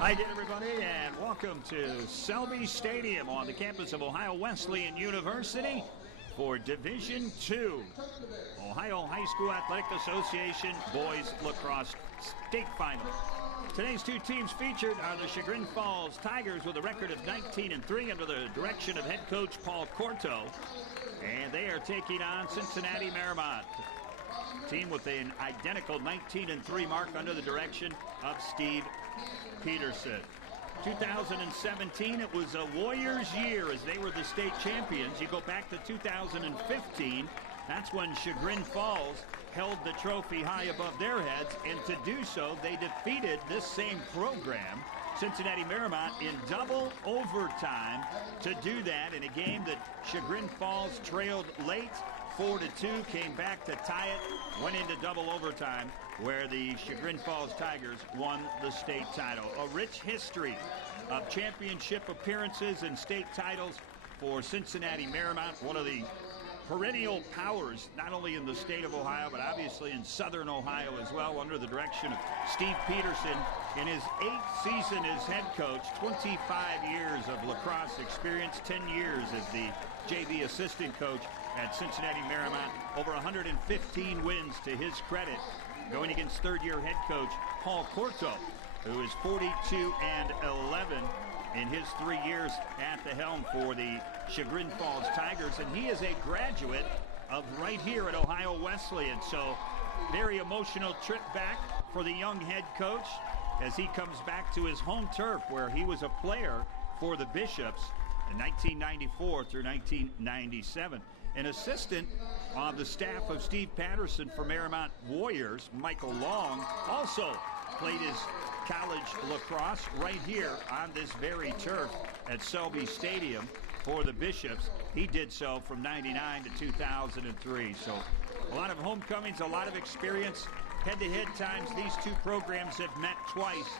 Hi again, everybody, and welcome to Selby Stadium on the campus of Ohio Wesleyan University for Division II, Ohio High School Athletic Association Boys Lacrosse State Final. Today's two teams featured are the Chagrin Falls Tigers with a record of 19-3 under the direction of head coach Paul Corto, and they are taking on Cincinnati Mariemont, team with an identical 19-3 mark under the direction of Steve Peterson. 2017, it was a Warriors year as they were the state champions. You go back to 2015, that's when Chagrin Falls held the trophy high above their heads, and to do so, they defeated this same program, Cincinnati Mariemont, in double overtime to do that in a game that Chagrin Falls trailed late 4-2, came back to tie it, went into double overtime where the Chagrin Falls Tigers won the state title. A rich history of championship appearances and state titles for Cincinnati Mariemont, one of the perennial powers, not only in the state of Ohio, but obviously in southern Ohio as well, under the direction of Steve Peterson. In his 8th season as head coach, 25 years of lacrosse experience, 10 years as the JV assistant coach at Cincinnati Mariemont, over 115 wins to his credit, going against third-year head coach Paul Corto, who is 42-11 in his 3 years at the helm for the Chagrin Falls Tigers, and he is a graduate of right here at Ohio Wesleyan. So very emotional trip back for the young head coach as he comes back to his home turf where he was a player for the Bishops in 1994 through 1997. An assistant on the staff of Steve Patterson for Mariemont Warriors, Michael Long, also played his college lacrosse right here on this very turf at Selby Stadium for the Bishops. He did so from 99 to 2003. So a lot of homecomings, a lot of experience. Head-to-head times, these two programs have met twice.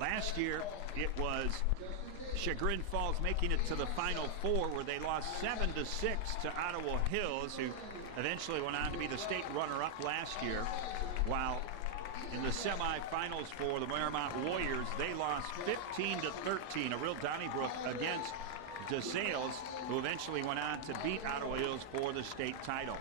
Last year, it was Chagrin Falls making it to the Final Four, where they lost 7-6 to Ottawa Hills, who eventually went on to be the state runner-up last year, while in the semifinals for the Mariemont Warriors, they lost 15-13, a real Donnybrook against DeSales, who eventually went on to beat Ottawa Hills for the state title.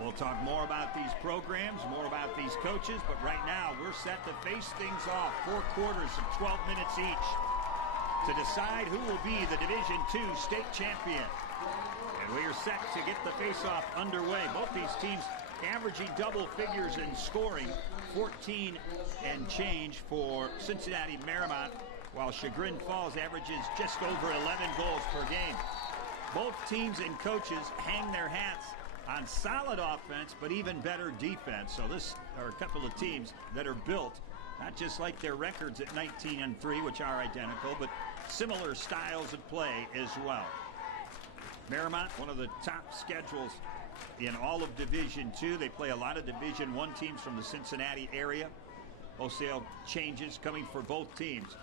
We'll talk more about these programs, more about these coaches, but right now we're set to face things off. 4 quarters of 12 minutes each to decide who will be the Division II state champion. And we are set to get the face-off underway. Both these teams averaging double figures in scoring, 14 and change for Cincinnati Mariemont, while Chagrin Falls averages just over 11 goals per game. Both teams and coaches hang their hats on solid offense, but even better defense. So this are a couple of teams that are built not just like their records at 19-3, which are identical, but similar styles of play as well. Mariemont, one of the top schedules in all of Division II. They play a lot of Division I teams from the Cincinnati area. Wholesale changes coming for both teams.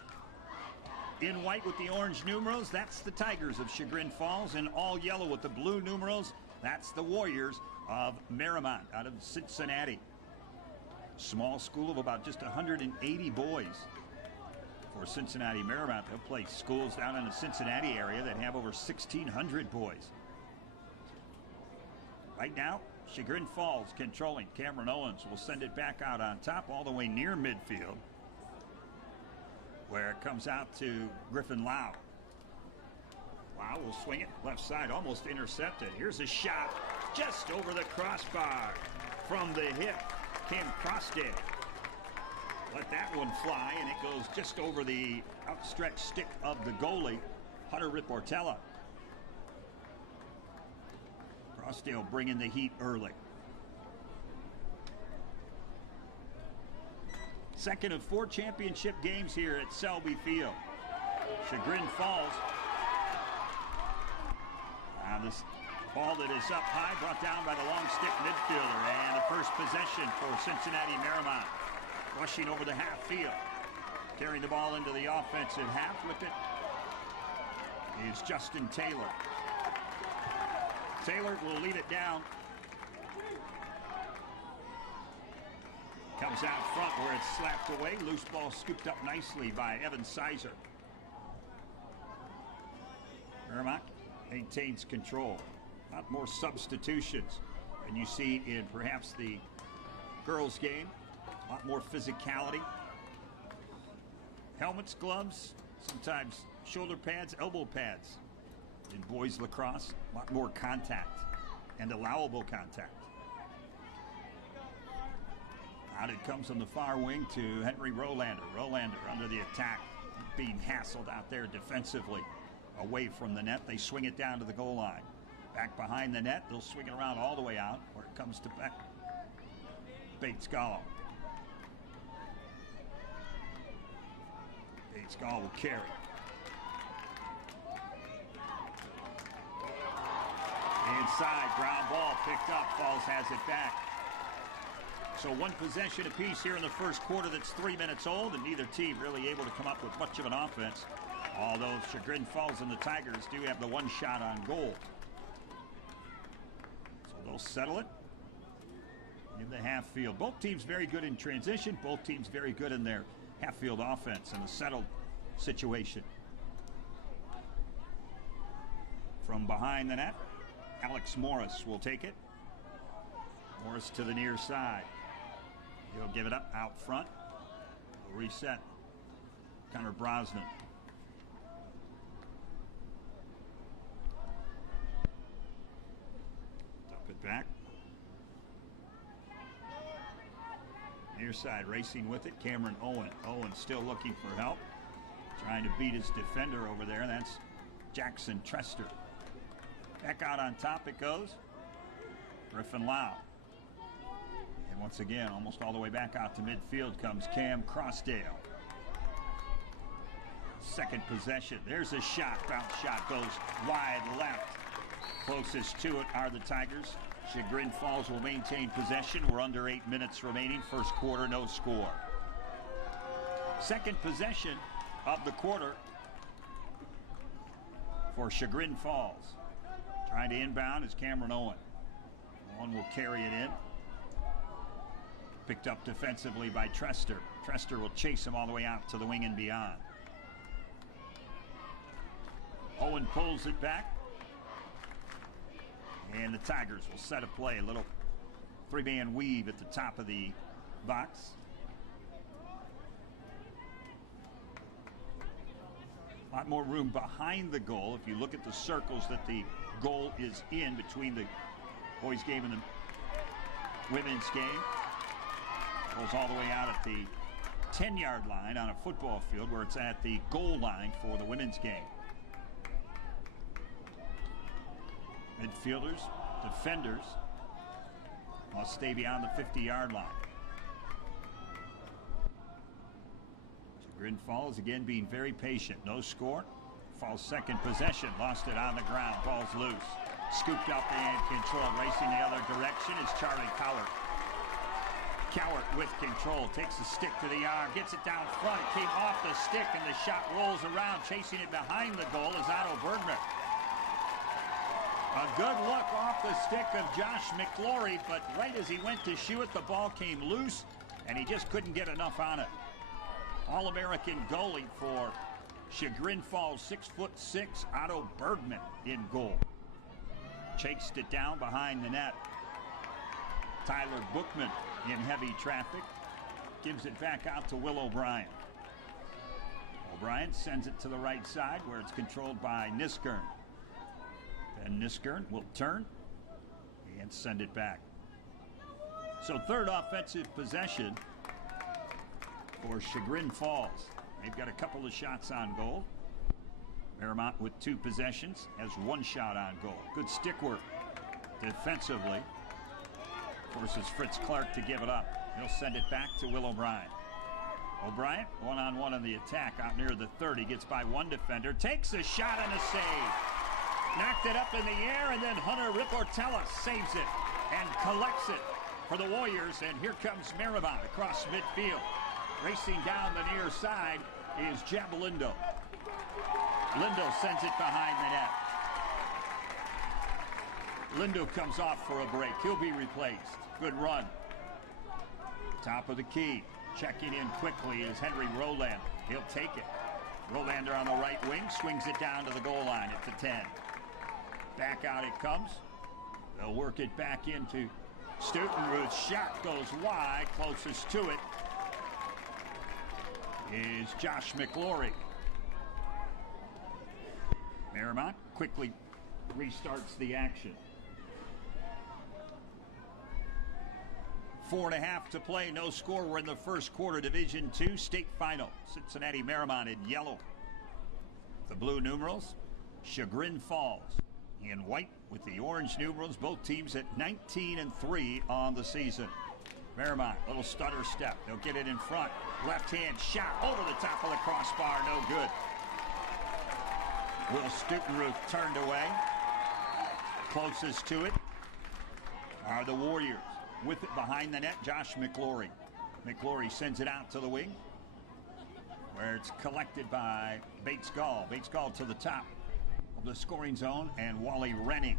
In white with the orange numerals, that's the Tigers of Chagrin Falls. In all yellow with the blue numerals, that's the Warriors of Mariemont out of Cincinnati. Small school of about just 180 boys for Cincinnati Mariemont. They'll play schools down in the Cincinnati area that have over 1,600 boys. Right now, Chagrin Falls controlling. Cameron Owens will send it back out on top all the way near midfield, where it comes out to Griffin Lau. Lau will swing it left side, almost intercepted. Here's a shot just over the crossbar. From the hip came Crossdale. Let that one fly, and it goes just over the outstretched stick of the goalie, Hunter Riportella. Crossdale bringing the heat early. Second of 4 championship games here at Selby Field. Chagrin Falls. Now this ball that is up high, brought down by the long stick midfielder, and the first possession for Cincinnati Mariemont. Rushing over the half field. Carrying the ball into the offensive half with it is Justin Taylor. Taylor will lead it down Comes out front where it's slapped away. Loose ball scooped up nicely by Evan Sizer. Mariemont maintains control. A lot more substitutions than you see in perhaps the girls' game. A lot more physicality. Helmets, gloves, sometimes shoulder pads, elbow pads. In boys lacrosse, a lot more contact and allowable contact. Out it comes on the far wing to Henry Rolander. Rolander under the attack, being hassled out there defensively. Away from the net, they swing it down to the goal line. Back behind the net, they'll swing it around all the way out where it comes to back. Bates-Gallo. Bates-Gallo will carry. Inside, ground ball picked up. Falls has it back. So one possession apiece here in the first quarter that's 3 minutes old, and neither team really able to come up with much of an offense. Although Chagrin Falls and the Tigers do have the one shot on goal. So they'll settle it in the half field. Both teams very good in transition. Both teams very good in their half field offense in a settled situation. From behind the net, Alex Morris will take it. Morris to the near side. He'll give it up out front. He'll reset. Connor Brosnan. Dump it back. Near side, racing with it, Cameron Owen. Owen still looking for help. Trying to beat his defender over there. That's Jackson Trester. Back out on top it goes. Griffin Lau. And once again, almost all the way back out to midfield comes Cam Crossdale. Second possession. There's a shot. Bounce shot goes wide left. Closest to it are the Tigers. Chagrin Falls will maintain possession. We're under 8 minutes remaining. First quarter, no score. Second possession of the quarter for Chagrin Falls. Trying to inbound is Cameron Owen. Owen will carry it in. Picked up defensively by Trester. Trester will chase him all the way out to the wing and beyond. Owen pulls it back. And the Tigers will set a play. A little three-man weave at the top of the box. A lot more room behind the goal. If you look at the circles that the goal is in between the boys' game and the women's game. Goes all the way out at the 10-yard line on a football field where it's at the goal line for the women's game. Midfielders, defenders must stay beyond the 50-yard line. Chagrin Falls again being very patient. No score. Falls second possession. Lost it on the ground. Ball's loose. Scooped up and controlled. Racing the other direction is Charlie Cowart. Cowart with control. Takes the stick to the arm. Gets it down front. It came off the stick and the shot rolls around. Chasing it behind the goal is Otto Bergman. A good look off the stick of Josh McClory, but right as he went to shoot it, the ball came loose, and he just couldn't get enough on it. All-American goalie for Chagrin Falls, 6'6", Otto Bergman in goal. Chased it down behind the net. Tyler Bookman in heavy traffic. Gives it back out to Will O'Brien. O'Brien sends it to the right side where it's controlled by Niskern. And Niskern will turn and send it back. So third offensive possession for Chagrin Falls. They've got a couple of shots on goal. Mariemont with 2 possessions has 1 shot on goal. Good stick work defensively. Forces Fritz Clark to give it up. He'll send it back to Will O'Brien. O'Brien, one-on-one on the attack out near the 30. Gets by one defender. Takes a shot and a save. Knocked it up in the air, and then Hunter Riportella saves it and collects it for the Warriors. And here comes Mariemont across midfield. Racing down the near side is Jeb Lindo. Lindo sends it behind the net. Lindo comes off for a break. He'll be replaced. Good run. Top of the key. Checking in quickly is Henry Rolander. He'll take it. Rolander on the right wing. Swings it down to the goal line at the 10. Back out it comes. They'll work it back into Stutenruth's shot goes wide. Closest to it is Josh McLaury. Mariemont quickly restarts the action. 4.5 to play, no score. We're in the first quarter, Division II state final. Cincinnati Mariemont in yellow. The blue numerals, Chagrin Falls in white with the orange numerals. Both teams at 19-3 on the season. Mariemont, little stutter step. They'll get it in front. Left-hand shot over the top of the crossbar, no good. Will Stutenruth turned away. Closest to it are the Warriors. With it behind the net, Josh McLaury. McLaury sends it out to the wing, where it's collected by Bates Gall. Bates Gall to the top of the scoring zone, and Wally Rennie.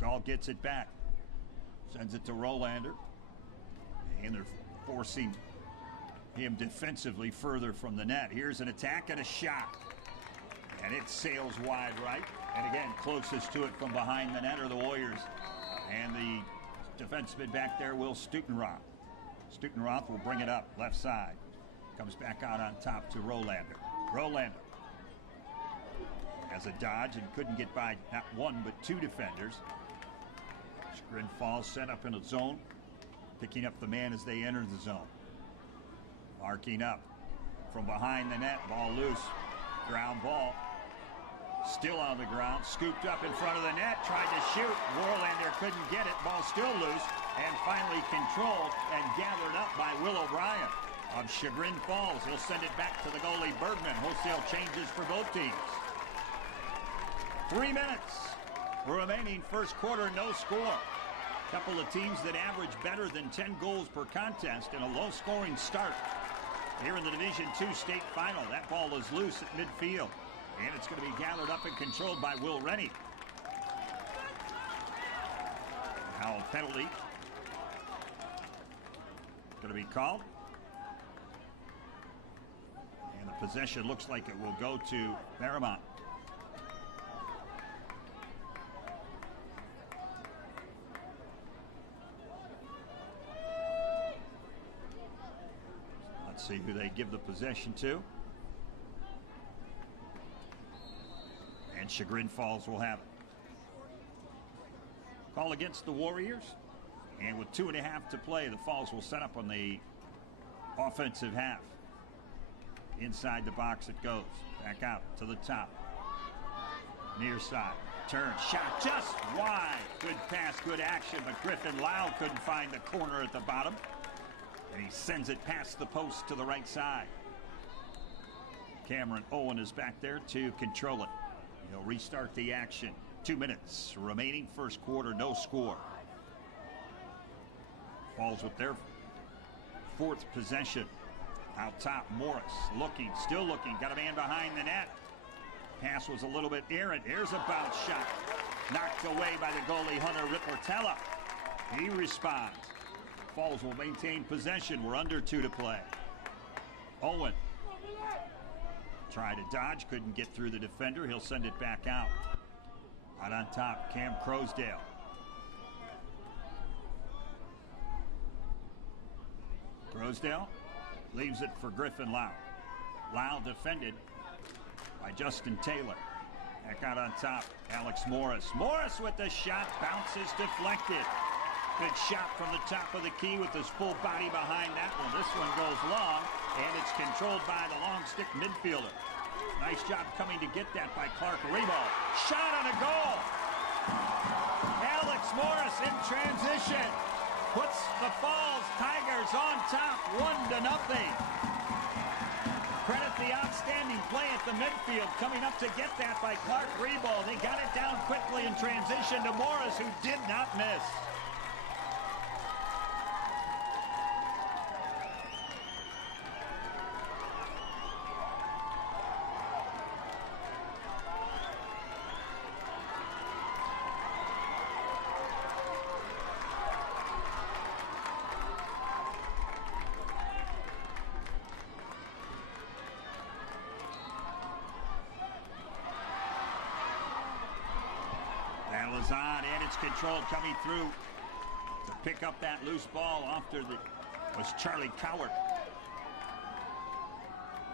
Gall gets it back. Sends it to Rolander. And they're forcing him defensively further from the net. Here's an attack and a shot. And it sails wide right. And again, closest to it from behind the net are the Warriors. And the defenseman back there, Will Stutenroth. Stutenroth will bring it up, left side. Comes back out on top to Rolander. Rolander has a dodge and couldn't get by not one but two defenders. Chagrin Falls set up in a zone, picking up the man as they enter the zone. Marking up from behind the net, ball loose. Ground ball. Still on the ground, scooped up in front of the net, tried to shoot. Warlander couldn't get it, ball still loose, and finally controlled and gathered up by Will O'Brien of Chagrin Falls. He'll send it back to the goalie Bergman. Wholesale changes for both teams. 3 minutes remaining, first quarter, no score. Couple of teams that average better than 10 goals per contest in a low-scoring start. Here in the Division II state final, that ball is loose at midfield. And it's going to be gathered up and controlled by Will Rennie. Now a penalty going to be called. And the possession looks like it will go to Mariemont. Let's see who they give the possession to. And Chagrin Falls will have it. Call against the Warriors. And with 2.5 to play, the Falls will set up on the offensive half. Inside the box it goes. Back out to the top. Near side. Turn. Shot just wide. Good pass, good action. But Griffin Lau couldn't find the corner at the bottom. And he sends it past the post to the right side. Cameron Owen is back there to control it. He'll restart the action. 2 minutes remaining, first quarter, no score. Falls with their fourth possession. Out top, Morris looking, still looking. Got a man behind the net. Pass was a little bit errant. Here's a bounce shot. Knocked away by the goalie, Hunter Riportella. He responds. Falls will maintain possession. We're under 2 to play. Owen. Tried to dodge, couldn't get through the defender. He'll send it back out. Out on top, Cam Crosdale. Crosdale leaves it for Griffin Lau. Lau defended by Justin Taylor. Back out on top, Alex Morris. Morris with the shot, bounces deflected. Good shot from the top of the key with his full body behind that one. This one goes long, and it's controlled by the long stick midfielder. Nice job coming to get that by Clark Rebo. Shot on a goal. Alex Morris in transition puts the Falls Tigers on top, 1-0. Credit the outstanding play at the midfield, coming up to get that by Clark Rebo. They got it down quickly in transition to Morris, who did not miss. it's controlled, coming through to pick up that loose ball after was Charlie Cowart.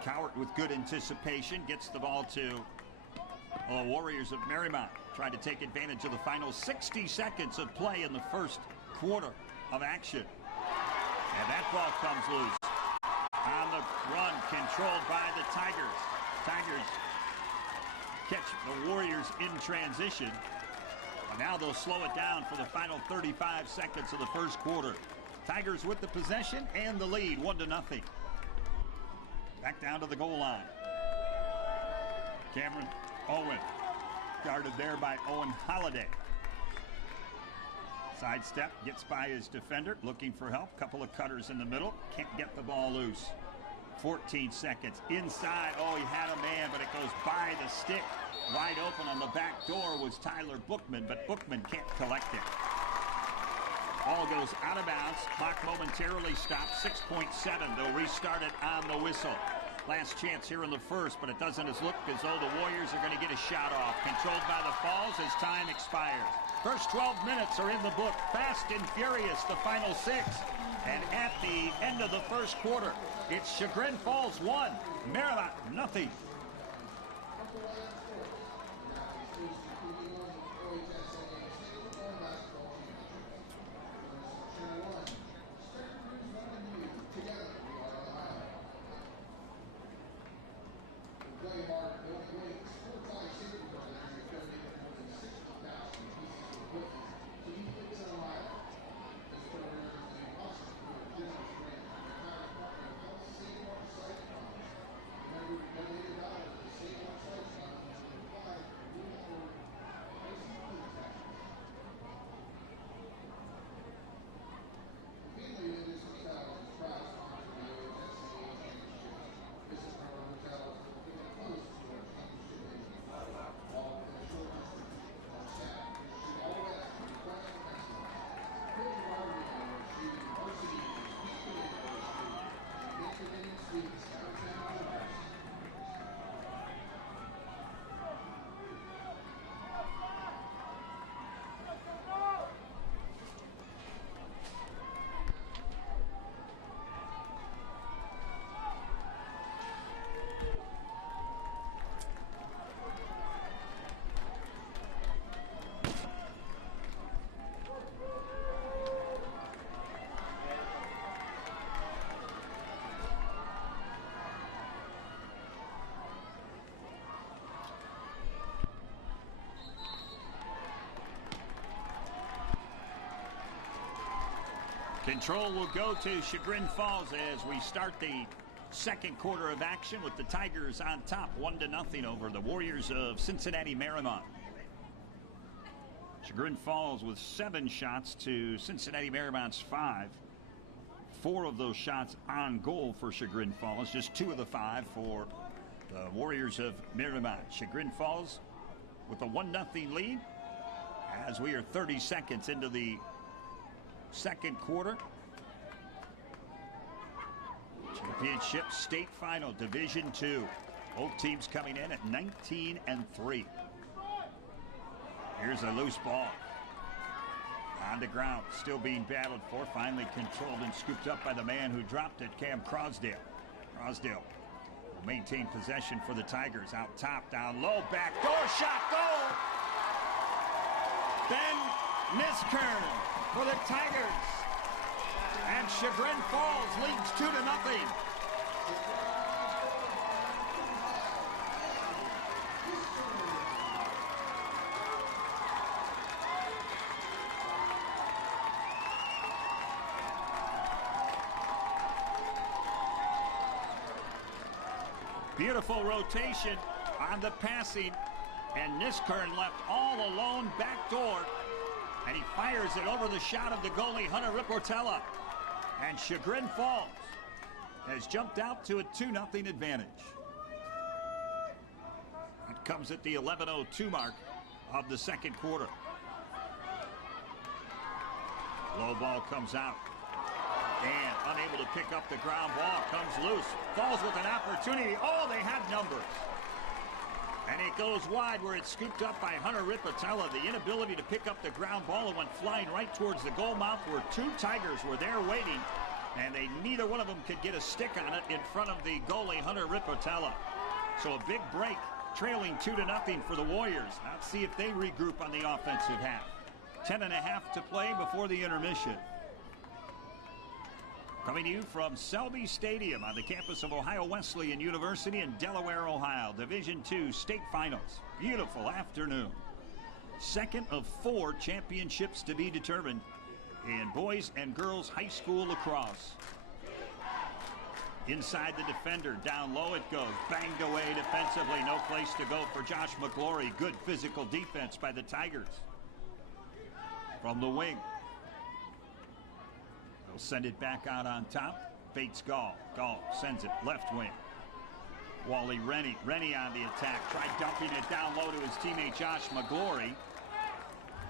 Cowart with good anticipation gets the ball to the Warriors of Mariemont, trying to take advantage of the final 60 seconds of play in the first quarter of action. And that ball comes loose. On the run, controlled by the Tigers. Tigers catch the Warriors in transition. And now they'll slow it down for the final 35 seconds of the first quarter. Tigers with the possession and the lead, 1-0. Back down to the goal line. Cameron Owen, guarded there by Owen Holiday. Sidestep, gets by his defender, looking for help. Couple of cutters in the middle, can't get the ball loose. 14 seconds inside. Oh, he had a man, but it goes by the stick. Wide open on the back door was Tyler Bookman, but Bookman can't collect it. Ball goes out of bounds. Clock momentarily stopped. 6.7. They'll restart it on the whistle. Last chance here in the first, but it doesn't look as though the Warriors are going to get a shot off. Controlled by the Falls as time expires. First 12 minutes are in the book. Fast and furious, the final 6. And at the end of the first quarter, it's Chagrin Falls 1, Mariemont nothing. Control will go to Chagrin Falls as we start the second quarter of action with the Tigers on top 1-0 over the Warriors of Cincinnati Mariemont. Chagrin Falls with 7 shots to Cincinnati Mariemont's 5. 4 of those shots on goal for Chagrin Falls, just 2 of the 5 for the Warriors of Mariemont. Chagrin Falls with a 1-0 lead as we are 30 seconds into the second quarter. Championship state final, Division II. Both teams coming in at 19-3. Here's a loose ball. On the ground, still being battled for. Finally controlled and scooped up by the man who dropped it, Cam Crosdale. Crosdale will maintain possession for the Tigers. Out top, down low, back door shot, goal! Ben Niskern for the Tigers. And Chagrin Falls leads 2-0. Beautiful rotation on the passing, and Niskern left all alone back door, and he fires it over the shot of the goalie, Hunter Riportella. And Chagrin Falls has jumped out to a 2-0 advantage. It comes at the 11:02 mark of the second quarter. Low ball comes out. And unable to pick up the ground ball, comes loose. Falls with an opportunity. Oh, they had numbers. And it goes wide where it's scooped up by Hunter Ripatella. The inability to pick up the ground ball, it went flying right towards the goal mouth where two Tigers were there waiting. And neither one of them could get a stick on it in front of the goalie, Hunter Ripatella. So a big break, trailing 2-0 for the Warriors. Let's see if they regroup on the offensive half. 10:30 to play before the intermission. Coming to you from Selby Stadium on the campus of Ohio Wesleyan University in Delaware, Ohio. Division II state finals. Beautiful afternoon. Second of 4 championships to be determined in boys and girls high school lacrosse. Inside the defender, down low it goes. Banged away defensively. No place to go for Josh McGlory. Good physical defense by the Tigers. From the wing. They'll send it back out on top. Bates Gall. Gall sends it left wing. Wally Rennie. Rennie on the attack. Tried dumping it down low to his teammate Josh McGlory.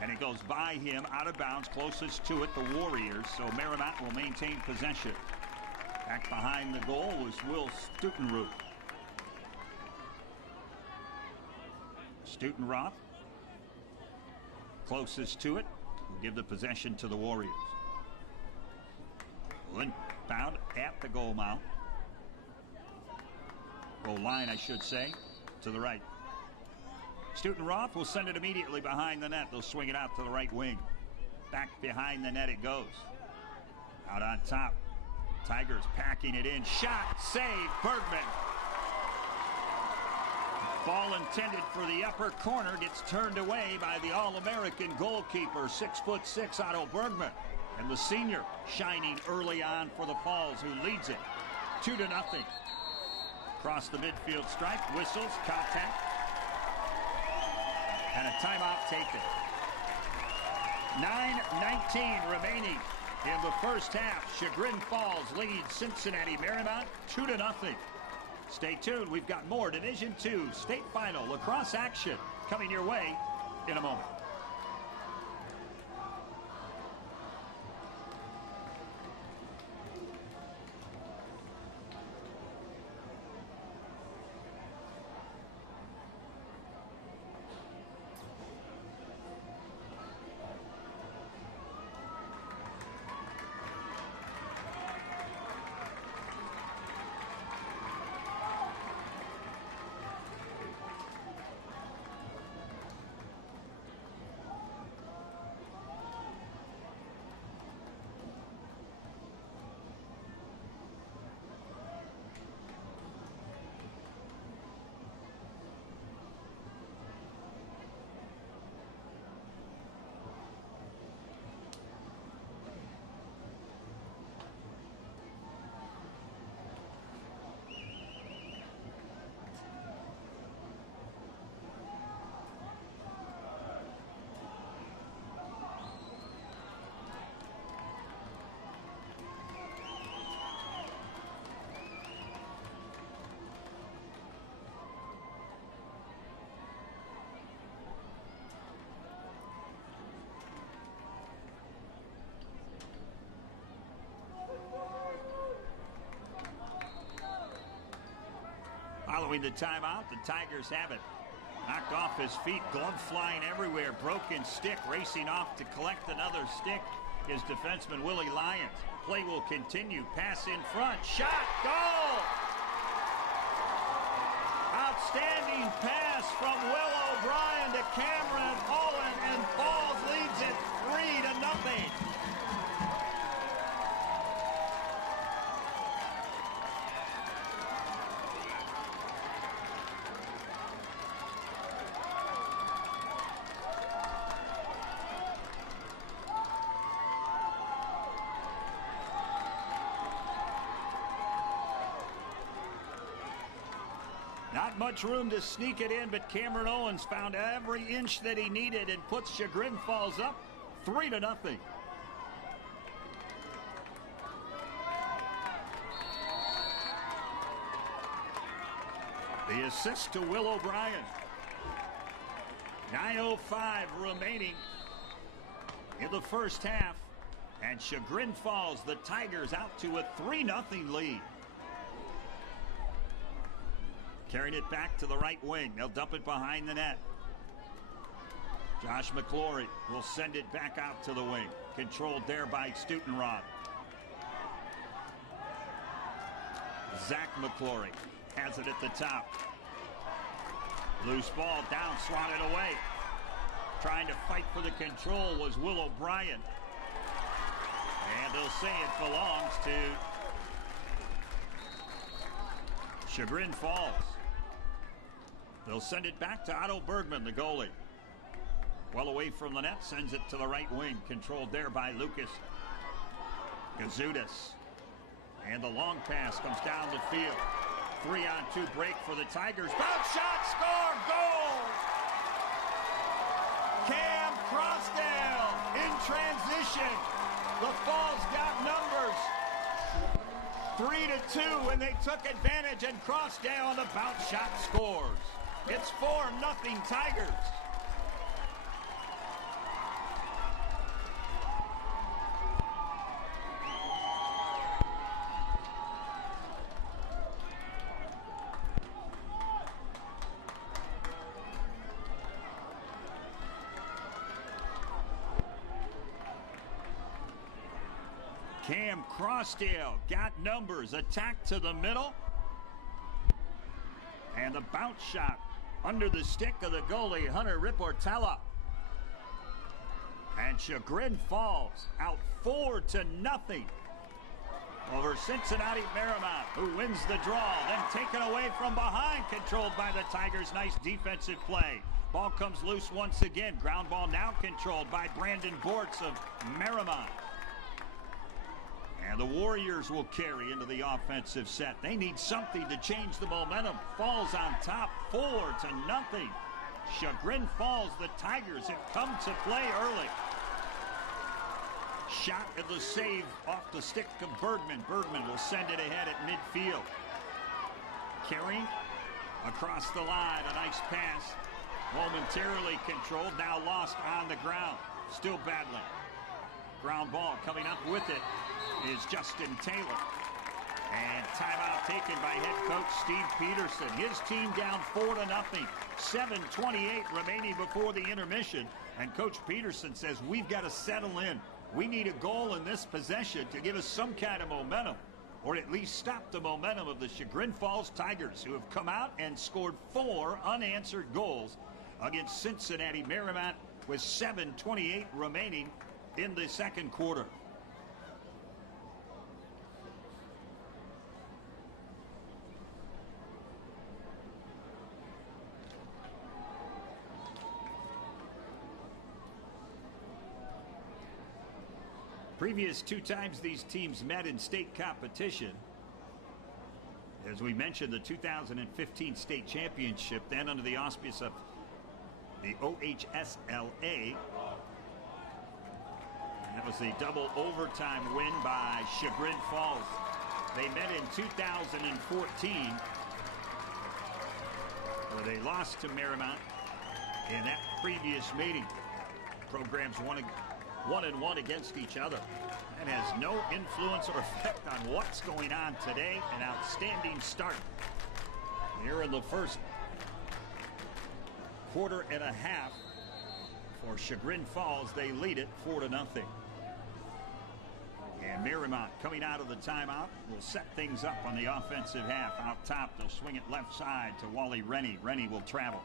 And it goes by him out of bounds. Closest to it, the Warriors. So Mariemont will maintain possession. Back behind the goal was Will Stutenroth. Stutenroth. Closest to it. Will give the possession to the Warriors. Inbound at the goal mouth. Goal line, I should say. To the right. Stutenroth will send it immediately behind the net. They'll swing it out to the right wing. Back behind the net it goes. Out on top. Tigers packing it in. Shot, save, Bergman. Ball intended for the upper corner gets turned away by the All-American goalkeeper, 6'6" Otto Bergman. And the senior shining early on for the Falls, who leads it 2-0. Across the midfield stripe, whistles, contact, and a timeout taken. 9:19 remaining in the first half. Chagrin Falls leads Cincinnati Mariemont 2-0. Stay tuned. We've got more Division II state final lacrosse action coming your way in a moment. Following the timeout, the Tigers have it. Knocked off his feet, glove flying everywhere, broken stick, racing off to collect another stick is defenseman Willie Lyons. Play will continue, pass in front, shot, goal! Outstanding pass from Will O'Brien to Cameron Owen, and Falls leads it 3-0. Not much room to sneak it in, but Cameron Owens found every inch that he needed and puts Chagrin Falls up 3-0. The assist to Will O'Brien. 9:05 remaining in the first half. And Chagrin Falls, the Tigers, out to a 3-0 lead. Carrying it back to the right wing. They'll dump it behind the net. Josh McClory will send it back out to the wing. Controlled there by Stutenrod. Zach McClory has it at the top. Loose ball down, swatted away. Trying to fight for the control was Will O'Brien. And they'll say it belongs to Chagrin Falls. They'll send it back to Otto Bergman, the goalie. Well away from the net, sends it to the right wing. Controlled there by Lucas Gazudis. And the long pass comes down the field. 3-on-2 break for the Tigers. Bounce shot, score, goal! Cam Crossdale in transition. The Falls got numbers. 3-2, and they took advantage, and Crossdale on the bounce shot scores. It's 4-0 Tigers. Cam Crossdale got numbers. Attack to the middle. And the bounce shot under the stick of the goalie, Hunter Riportella. And Chagrin Falls out 4-0 over Cincinnati Mariemont, who wins the draw. Then taken away from behind, controlled by the Tigers. Nice defensive play. Ball comes loose once again. Ground ball now controlled by Brandon Bortz of Mariemont. And the Warriors will carry into the offensive set. They need something to change the momentum. Falls on top, 4-0. Chagrin Falls, the Tigers have come to play early. Shot at the save off the stick of Bergman. Bergman will send it ahead at midfield. Carrying across the line, a nice pass. Momentarily controlled, now lost on the ground. Still battling. Ground ball coming up with it is Justin Taylor. And timeout taken by head coach Steve Peterson. His team down 4-0. 7:28 remaining before the intermission. And Coach Peterson says we've got to settle in. We need a goal in this possession to give us some kind of momentum, or at least stop the momentum of the Chagrin Falls Tigers, who have come out and scored 4 unanswered goals against Cincinnati Mariemont with 7:28 remaining in the second quarter. Previous 2 times these teams met in state competition. As we mentioned, the 2015 state championship, then under the auspice of the OHSLA. And that was the double overtime win by Chagrin Falls. They met in 2014, where they lost to Mariemont in that previous meeting. Programs 1-1 against each other. That has no influence or effect on what's going on today. An outstanding start here in the first quarter and a half for Chagrin Falls. They lead it 4-0. And Mariemont, coming out of the timeout, will set things up on the offensive half. Out top, they'll swing it left side to Wally Rennie. Rennie will travel.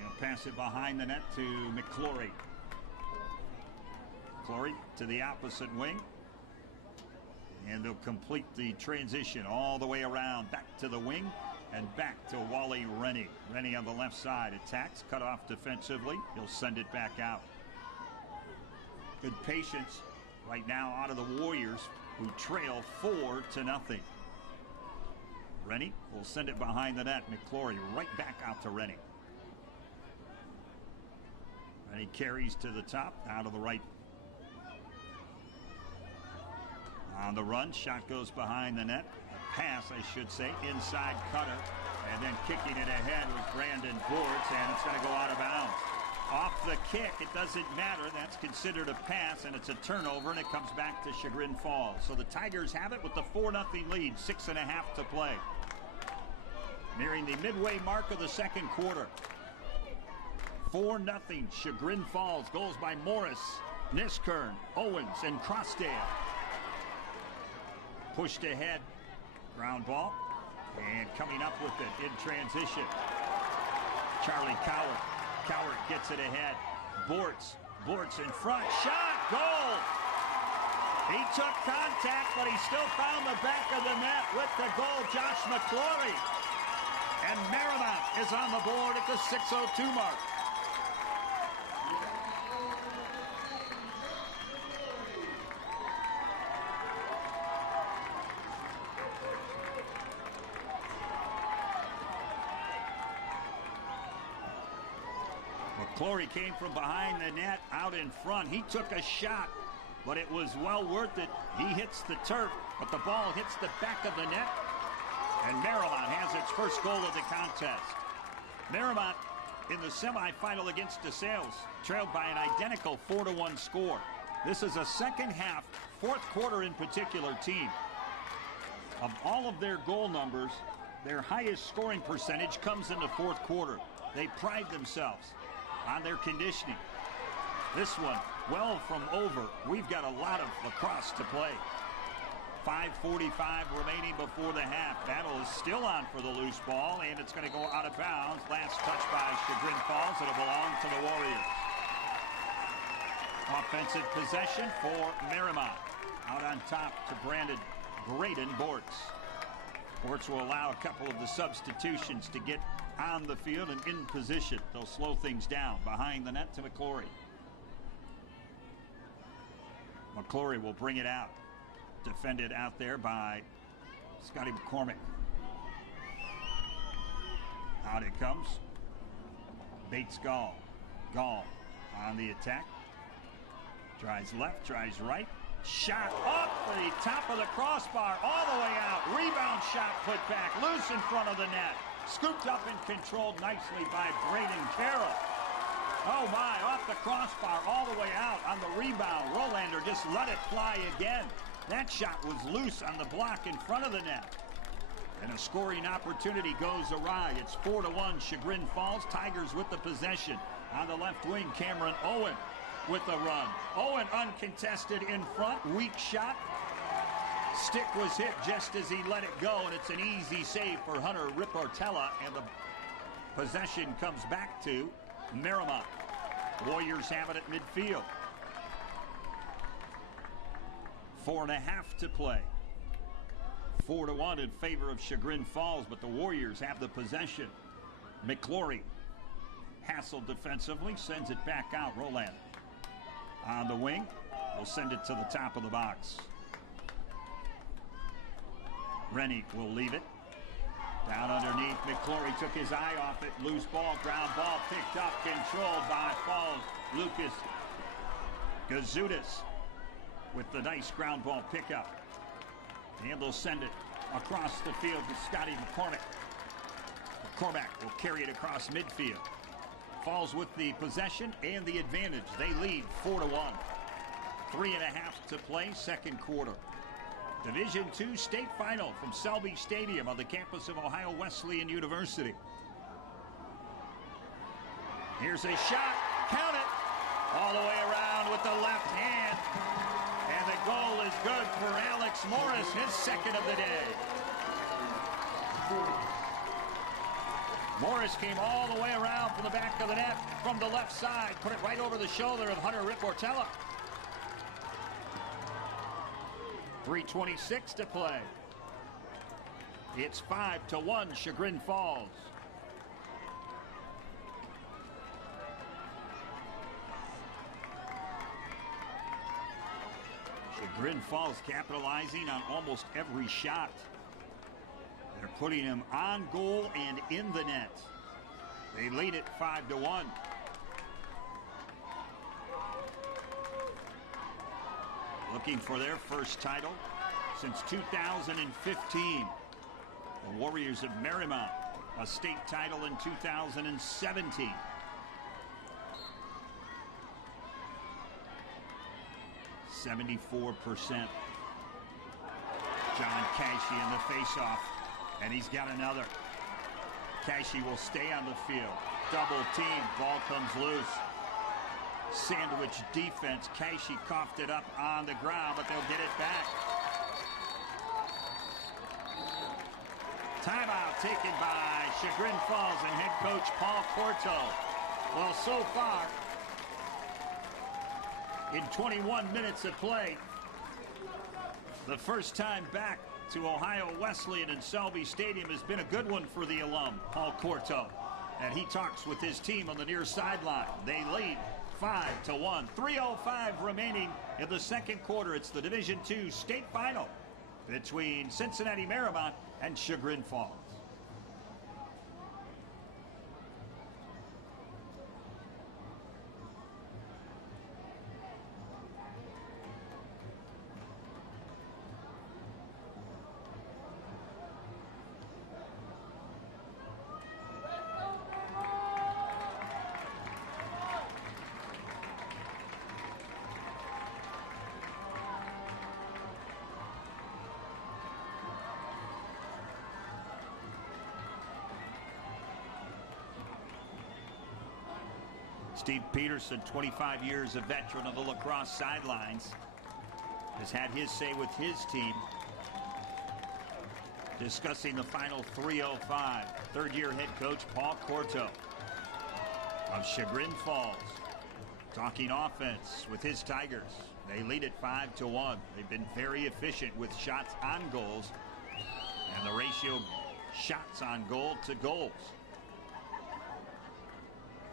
He'll pass it behind the net to McClory. McClory to the opposite wing. And they'll complete the transition all the way around, back to the wing and back to Wally Rennie. Rennie on the left side attacks, cut off defensively. He'll send it back out. Good patience right now out of the Warriors, who trail 4-0. Rennie will send it behind the net. McClory right back out to Rennie. Rennie carries to the top, out of the right. On the run, shot goes behind the net. A pass, I should say, inside cutter. And then kicking it ahead was Brandon Bortz, and it's going to go out of bounds. Off the kick, it doesn't matter. That's considered a pass, and it's a turnover, and it comes back to Chagrin Falls. So the Tigers have it with the 4-0 lead, 6.5 to play. Nearing the midway mark of the second quarter. 4-0 Chagrin Falls. Goals by Morris, Niskern, Owens, and Crossdale. Pushed ahead. Ground ball. And coming up with it in transition. Charlie Coward. Coward gets it ahead. Bortz in front. Shot. Goal. He took contact, but he still found the back of the net with the goal. Josh McClory. And Mariemont is on the board at the 6:02 mark. McClory came from behind the net out in front. He took a shot, but it was well worth it. He hits the turf, but the ball hits the back of the net. And Mariemont has its first goal of the contest. Mariemont in the semifinal against DeSales, trailed by an identical 4-1 score. This is a second half, fourth quarter in particular team. Of all of their goal numbers, their highest scoring percentage comes in the fourth quarter. They pride themselves on their conditioning. This one, well from over. We've got a lot of lacrosse to play. 5:45 remaining before the half. Battle is still on for the loose ball, and it's going to go out of bounds. Last touch by Chagrin Falls. It'll belong to the Warriors. Offensive possession for Mariemont. Out on top to Braden Bortz. Bortz will allow a couple of the substitutions to get on the field and in position. They'll slow things down. Behind the net to McClory. McClory will bring it out. Defended out there by Scotty McCormick. Out it comes. Bates Gall. Gall on the attack. Tries left, tries right. Shot off the top of the crossbar, all the way out. Rebound shot put back, loose in front of the net. Scooped up and controlled nicely by Braden Carroll. Oh my, off the crossbar, all the way out on the rebound. Rolander just let it fly again. That shot was loose on the block in front of the net. And a scoring opportunity goes awry. It's 4-1 Chagrin Falls. Tigers with the possession. On the left wing, Cameron Owen with the run. Owen uncontested in front. Weak shot. Stick was hit just as he let it go, and it's an easy save for Hunter Riportella, and the possession comes back to Mariemont. Warriors have it at midfield. 4.5 to play. 4-1 in favor of Chagrin Falls, but the Warriors have the possession. McClory hassled defensively, sends it back out. Roland on the wing will send it to the top of the box. Rennie will leave it. Down underneath, McClory took his eye off it. Loose ball, ground ball, picked up, controlled by Falls. Lucas Gazudas with the nice ground ball pickup. And they'll send it across the field to Scotty McCormick. McCormack will carry it across midfield. Falls with the possession and the advantage. They lead 4-1. 3.5 to play, second quarter. Division II state final from Selby Stadium on the campus of Ohio Wesleyan University. Here's a shot. Count it. All the way around with the left hand. And the goal is good for Alex Morris, his second of the day. Morris came all the way around from the back of the net from the left side. Put it right over the shoulder of Hunter Riportella. 3:26 to play. It's 5-1 Chagrin Falls. Chagrin Falls capitalizing on almost every shot. They're putting him on goal and in the net. They lead it 5-1. Looking for their first title since 2015. The Warriors of Mariemont, a state title in 2017. .74%. John Cashy in the faceoff, and he's got another. Cashy will stay on the field. Double team. Ball comes loose. Sandwich defense. Cashy coughed it up on the ground, but they'll get it back. Timeout taken by Chagrin Falls and head coach Paul Corto. Well, so far, in 21 minutes of play, the first time back to Ohio Wesleyan and Selby Stadium has been a good one for the alum, Paul Corto. And he talks with his team on the near sideline. They lead 5-1. 3:05 remaining in the second quarter. It's the Division II state final between Cincinnati Mariemont and Chagrin Falls. Steve Peterson, 25 years a veteran of the lacrosse sidelines, has had his say with his team, discussing the final 3:05. Third-year head coach Paul Corto of Chagrin Falls, talking offense with his Tigers. They lead at 5-1. They've been very efficient with shots on goals, and the ratio shots on goal to goals.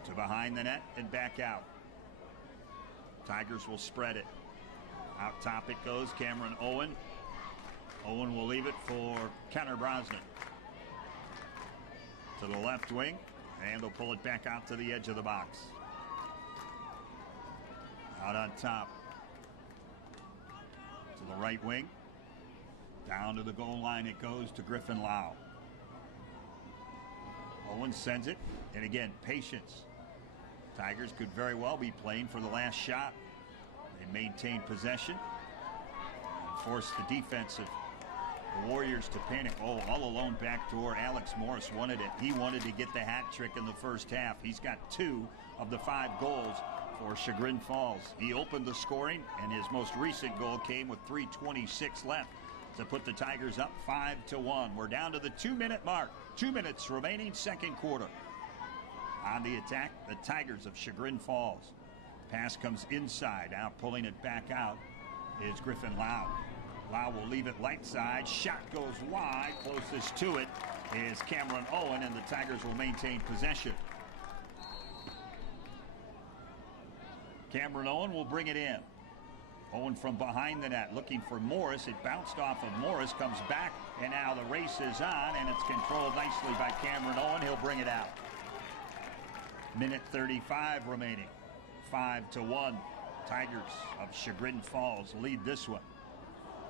To behind the net and back out. Tigers will spread it. Out top it goes. Cameron Owen. Owen will leave it for Kenner Brosnan. To the left wing. And they'll pull it back out to the edge of the box. Out on top. To the right wing. Down to the goal line it goes to Griffin Lau. Owen sends it. And again, patience. Tigers could very well be playing for the last shot. They maintain possession and force the defense of the Warriors to panic. Oh, all alone back door. Alex Morris wanted it. He wanted to get the hat trick in the first half. He's got 2 of the 5 goals for Chagrin Falls. He opened the scoring, and his most recent goal came with 3:26 left to put the Tigers up 5-1. We're down to the 2-minute mark. 2 minutes remaining, second quarter. On the attack, the Tigers of Chagrin Falls. Pass comes inside. Now pulling it back out is Griffin Lau. Lau will leave it light side. Shot goes wide. Closest to it is Cameron Owen, and the Tigers will maintain possession. Cameron Owen will bring it in. Owen from behind the net looking for Morris. It bounced off of Morris, comes back, and now the race is on, and it's controlled nicely by Cameron Owen. He'll bring it out. Minute 35 remaining. 5-1. Tigers of Chagrin Falls lead this one.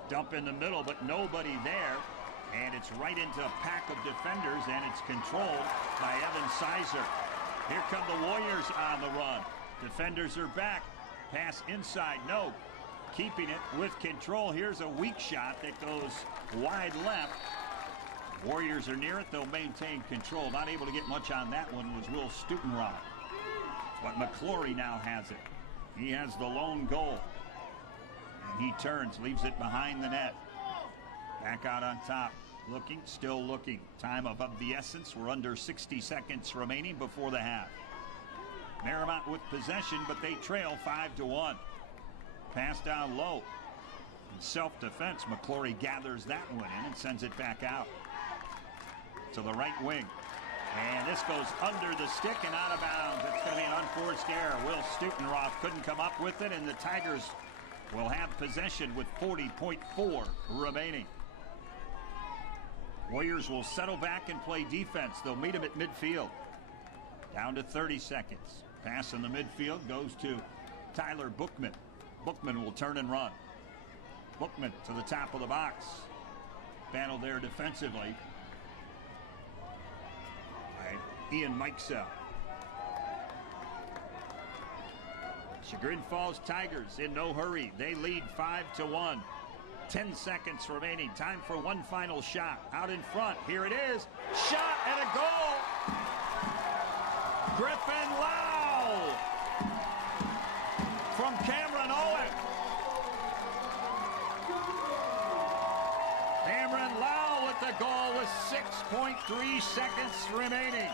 Dump in the middle, but nobody there. And it's right into a pack of defenders, and it's controlled by Evan Sizer. Here come the Warriors on the run. Defenders are back. Pass inside. No. Keeping it with control. Here's a weak shot that goes wide left. Warriors are near it. They'll maintain control. Not able to get much on that one was Will Stutenroth. But McClory now has it. He has the lone goal. And he turns, leaves it behind the net. Back out on top. Looking, still looking. Time of the essence. We're under 60 seconds remaining before the half. Mariemont with possession, but they trail 5-1. Pass down low. In self-defense, McClory gathers that one in and sends it back out to the right wing. And this goes under the stick and out of bounds. It's going to be an unforced error. Will Stutenroth couldn't come up with it, and the Tigers will have possession with 40.4 remaining. Warriors will settle back and play defense. They'll meet him at midfield. Down to 30 seconds. Pass in the midfield goes to Tyler Bookman. Bookman will turn and run. Bookman to the top of the box. Battle there defensively. Ian Mikesell. Chagrin Falls Tigers in no hurry. They lead 5-1. 10 seconds remaining. Time for one final shot. Out in front. Here it is. Shot and a goal. Griffin Lau from Cameron Owen. Cameron Lau with the goal with 6.3 seconds remaining.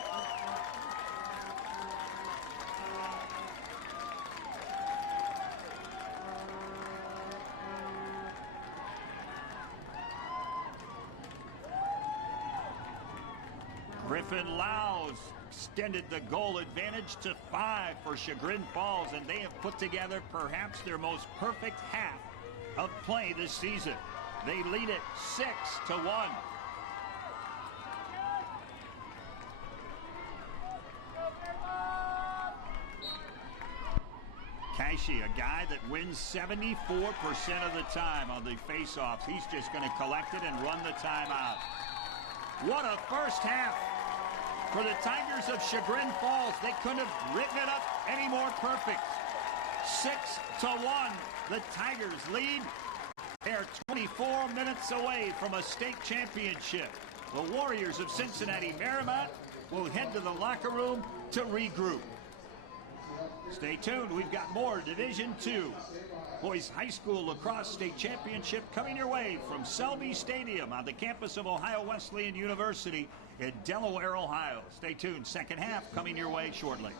Griffin Lau's extended the goal advantage to 5 for Chagrin Falls, and they have put together perhaps their most perfect half of play this season. They lead it 6-1. Kaishi, a guy that wins 74% of the time on the face-offs. He's just going to collect it and run the timeout. What a first half for the Tigers of Chagrin Falls. They couldn't have written it up any more perfect. 6-1. The Tigers lead. They're 24 minutes away from a state championship. The Warriors of Cincinnati Mariemont will head to the locker room to regroup. Stay tuned. We've got more Division II Boys High School Lacrosse State Championship coming your way from Selby Stadium on the campus of Ohio Wesleyan University in Delaware, Ohio. Stay tuned. Second half coming your way shortly.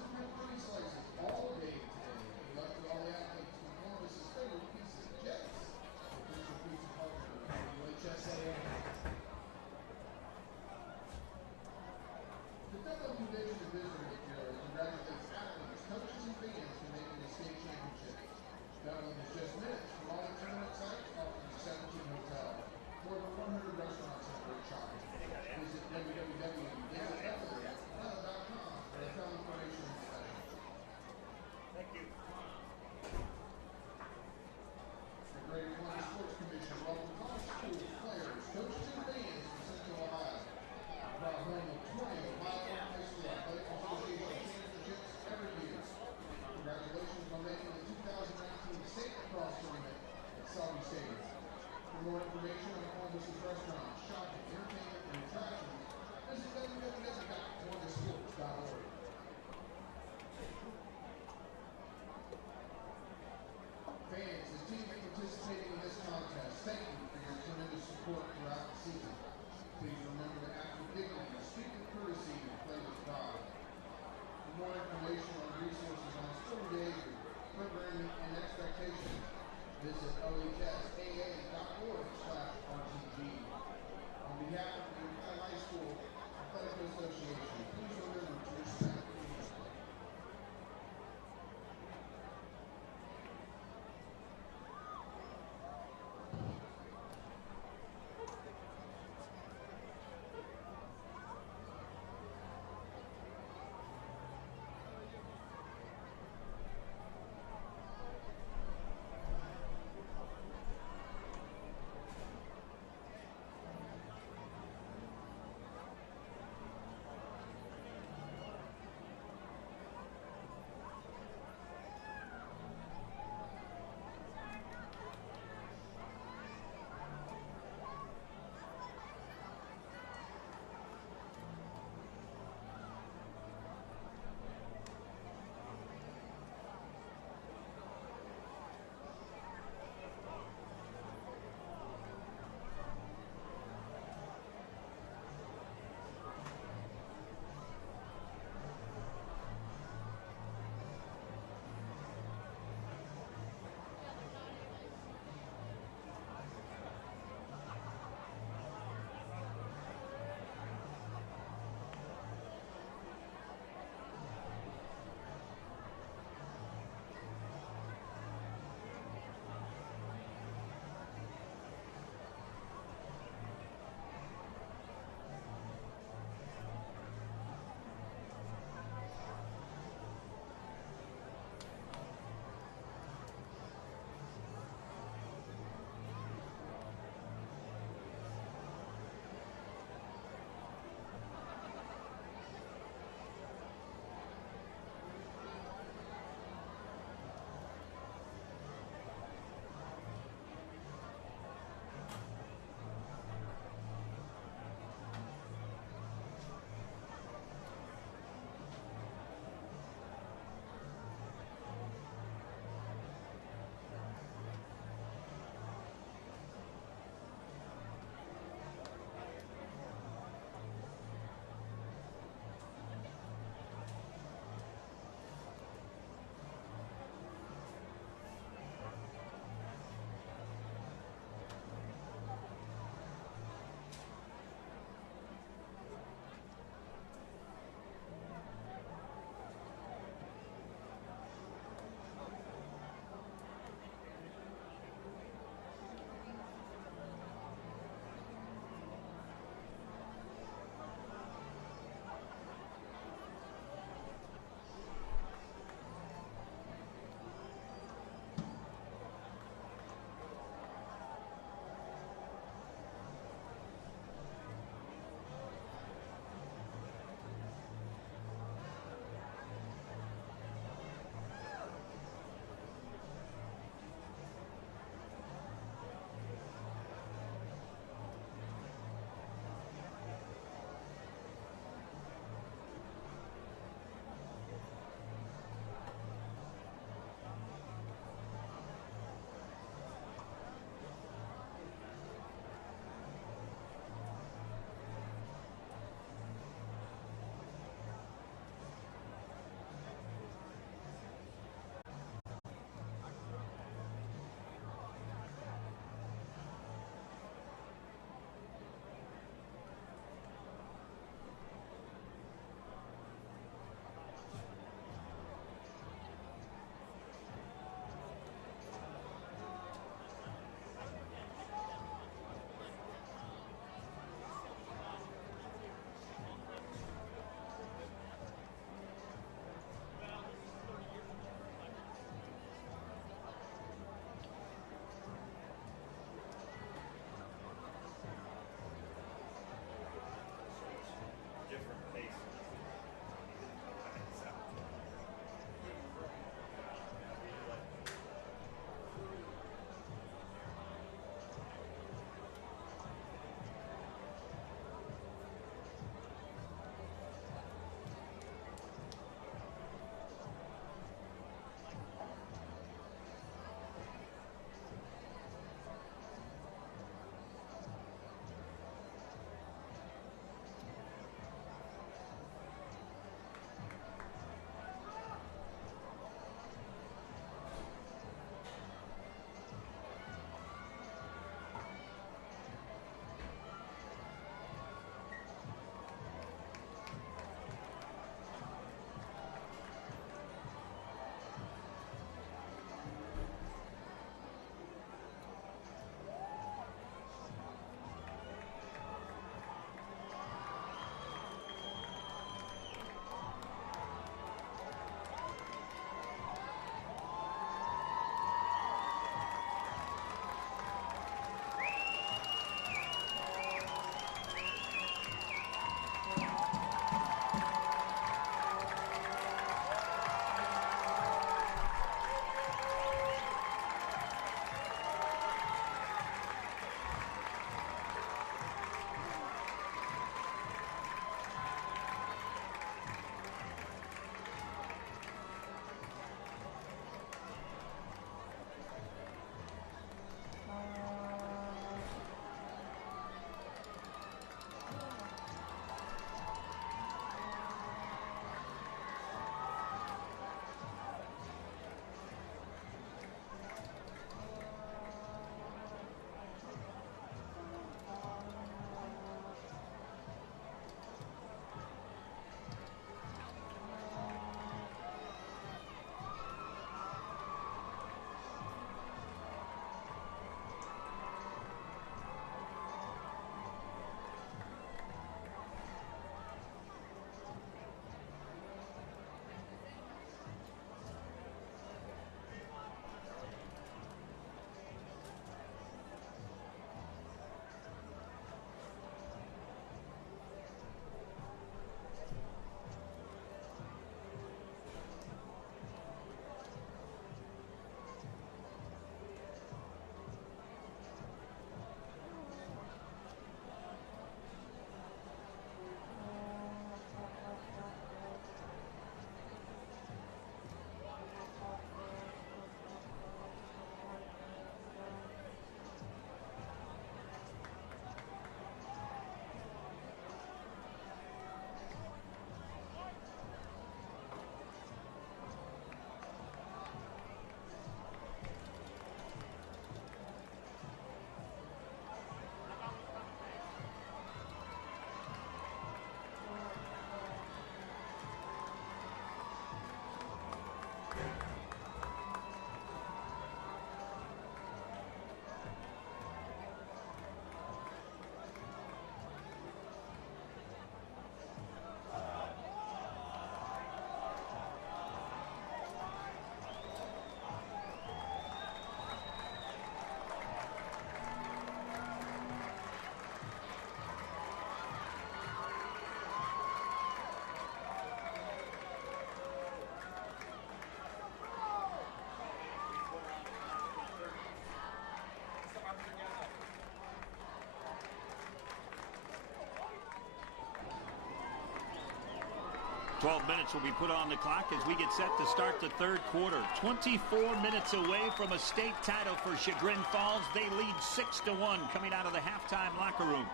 12 minutes will be put on the clock as we get set to start the third quarter. 24 minutes away from a state title for Chagrin Falls. They lead 6-1 coming out of the halftime locker room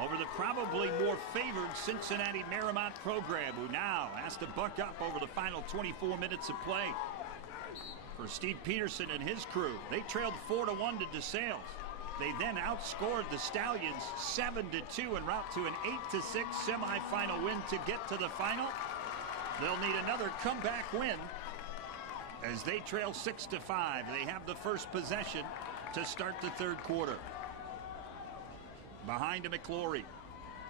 over the probably more favored Cincinnati Mariemont program, who now has to buck up over the final 24 minutes of play. For Steve Peterson and his crew, they trailed 4-1 to DeSales. They then outscored the Stallions 7-2 en route to an 8-6 semifinal win to get to the final. They'll need another comeback win as they trail 6-5. They have the first possession to start the third quarter. Behind to McClory.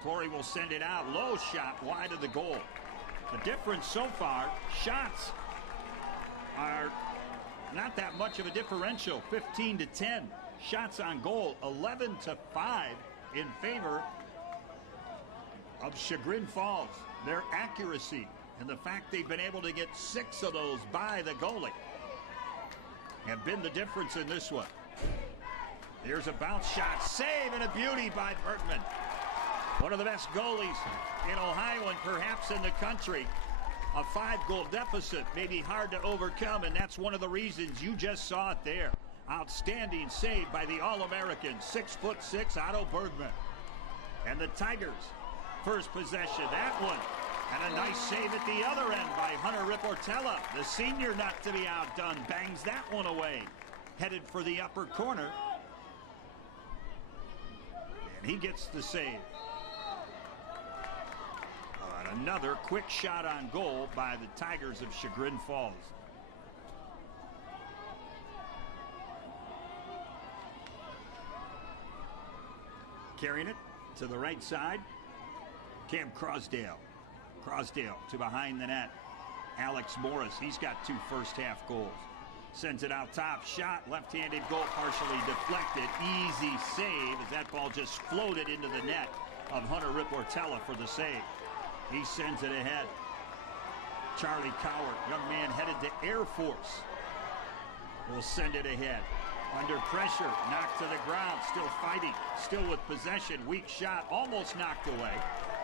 McClory will send it out. Low shot wide of the goal. The difference so far, shots are not that much of a differential. 15-10. Shots on goal, 11-5 in favor of Chagrin Falls. Their accuracy and the fact they've been able to get 6 of those by the goalie have been the difference in this one. Here's a bounce shot, save, and a beauty by Bergman. One of the best goalies in Ohio and perhaps in the country. A 5-goal deficit may be hard to overcome, and that's one of the reasons you just saw it there. Outstanding save by the All-American, 6'6", Otto Bergman. And the Tigers, first possession, that one. And a nice save at the other end by Hunter Riportella. The senior not to be outdone, bangs that one away. Headed for the upper corner. And he gets the save. And another quick shot on goal by the Tigers of Chagrin Falls. Carrying it to the right side, Cam Crosdale. Crosdale to behind the net. Alex Morris, he's got 2 first-half goals. Sends it out top, shot, left-handed goal, partially deflected. Easy save as that ball just floated into the net of Hunter Riportella for the save. He sends it ahead. Charlie Coward, young man headed to Air Force, will send it ahead. Under pressure, knocked to the ground, still fighting, still with possession, weak shot, almost knocked away.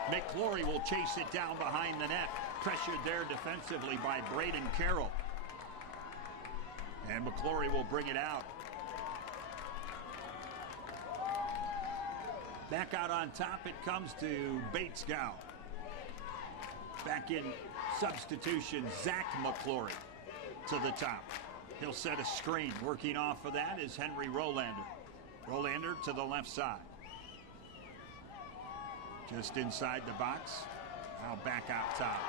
McClory will chase it down behind the net, pressured there defensively by Braden Carroll. And McClory will bring it out. Back out on top, it comes to Bates-Gow. Back in substitution, Zach McClory to the top. He'll set a screen. Working off of that is Henry Rolander. Rolander to the left side. Just inside the box. Now back out top.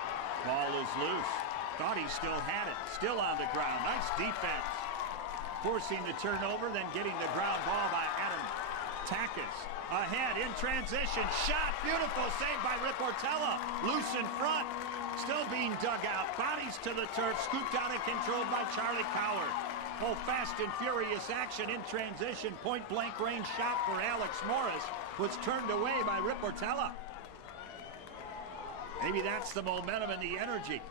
Ball is loose. Thought he still had it. Still on the ground. Nice defense. Forcing the turnover, then getting the ground ball by Adam Takis. Ahead in transition. Shot. Beautiful save by Riportella. Loose in front. Still being dug out. Bodies to the turf. Scooped out and controlled by Charlie Coward. Oh, fast and furious action in transition. Point blank range shot for Alex Morris was turned away by Riportella. Maybe that's the momentum and the energy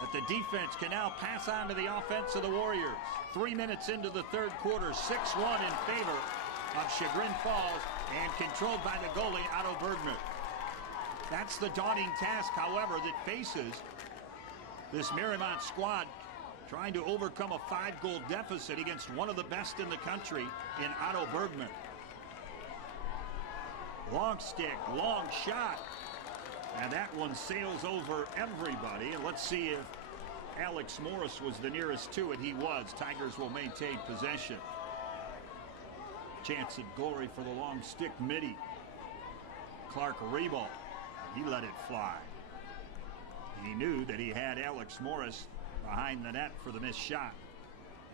that the defense can now pass on to the offense of the Warriors. 3 minutes into the third quarter, 6-1 in favor of Chagrin Falls and controlled by the goalie, Otto Bergman. That's the daunting task, however, that faces this Mariemont squad, trying to overcome a 5-goal deficit against one of the best in the country in Otto Bergman. Long stick, long shot. And that one sails over everybody. And let's see if Alex Morris was the nearest to it. He was. Tigers will maintain possession. Chance at glory for the long stick midi. Clark Reball. He let it fly. He knew that he had Alex Morris behind the net for the missed shot.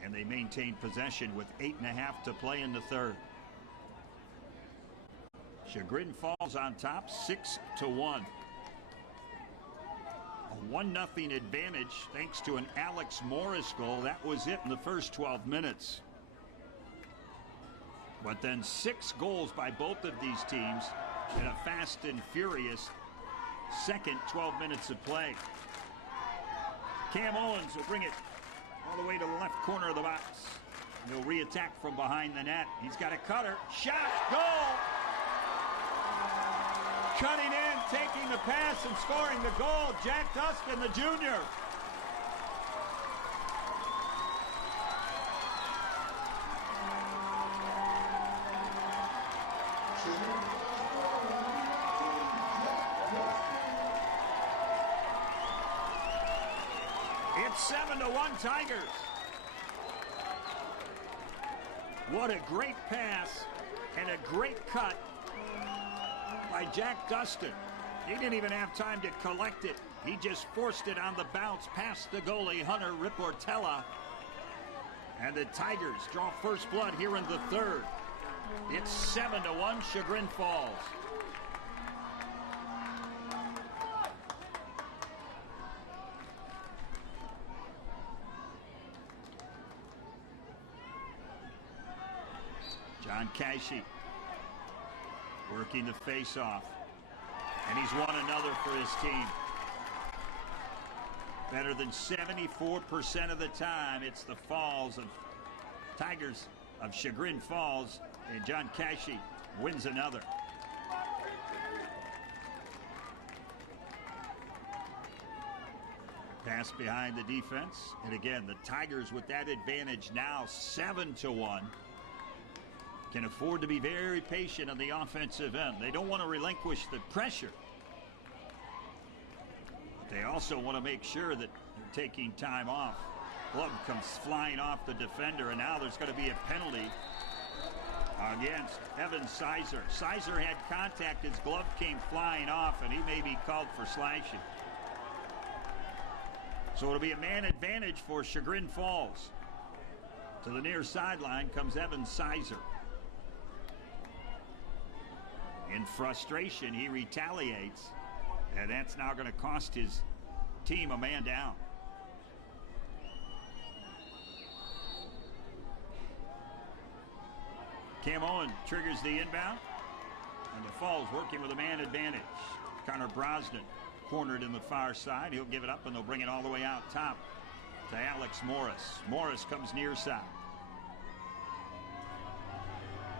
And they maintained possession with 8.5 to play in the third. Chagrin Falls on top, 6-1. A 1-0 advantage thanks to an Alex Morris goal. That was it in the first 12 minutes. But then 6 goals by both of these teams in a fast and furious second 12 minutes of play. Cam Owens will bring it all the way to the left corner of the box. He'll re-attack from behind the net. He's got a cutter. Shot! Goal! cutting in, taking the pass and scoring the goal. Jack Dustin, the junior. It's 7-1 Tigers. What a great pass and a great cut by Jack Dustin. He didn't even have time to collect it. He just forced it on the bounce past the goalie, Hunter Riportella. And the Tigers draw first blood here in the third. It's 7-1 Chagrin Falls. John Cashy working the face-off. And he's won another for his team. Better than 74% of the time, it's the Falls of Tigers of Chagrin Falls. And John Cashy wins another. Pass behind the defense. And again, the Tigers with that advantage now 7-1. Can afford to be very patient on the offensive end. They don't want to relinquish the pressure. But they also want to make sure that they're taking time off. Glove comes flying off the defender, and now there's going to be a penalty against Evan Sizer. Sizer had contact. His glove came flying off, and he may be called for slashing. So it'll be a man advantage for Chagrin Falls. To the near sideline comes Evan Sizer. In frustration, he retaliates, and that's now going to cost his team a man down. Cam Owen triggers the inbound, and the Falls working with a man advantage. Connor Brosnan cornered in the far side. He'll give it up, and they'll bring it all the way out top to Alex Morris. Morris comes near side.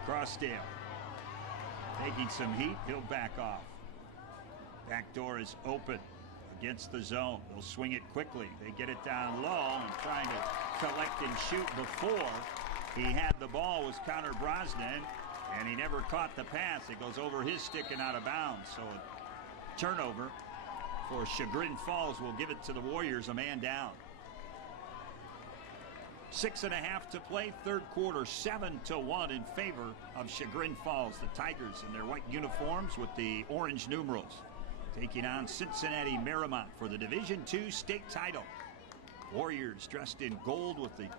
Crossdale taking some heat. He'll back off. Back door is open against the zone. They'll swing it quickly. They get it down low, and trying to collect and shoot before he had the ball was Connor Brosnan, and he never caught the pass. It goes over his stick and out of bounds. So a turnover for Chagrin Falls will give it to the Warriors, a man down. 6.5 to play, third quarter, 7-1 in favor of Chagrin Falls. The Tigers in their white uniforms with the orange numerals, taking on Cincinnati Mariemont for the Division II state title. Warriors dressed in gold with the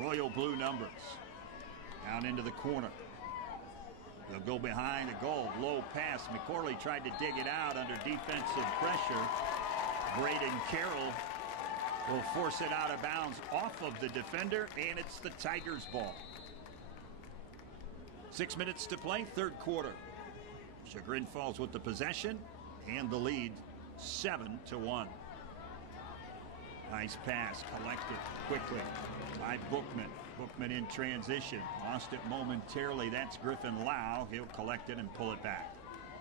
royal blue numbers. Down into the corner. They'll go behind the goal. Low pass. McCorley tried to dig it out under defensive pressure. Braden Carroll will force it out of bounds off of the defender, and it's the Tigers' ball. 6 minutes to play, third quarter. Chagrin Falls with the possession and the lead, 7-1. Nice pass, collected quickly by Bookman. Bookman in transition, lost it momentarily. That's Griffin Lau. He'll collect it and pull it back.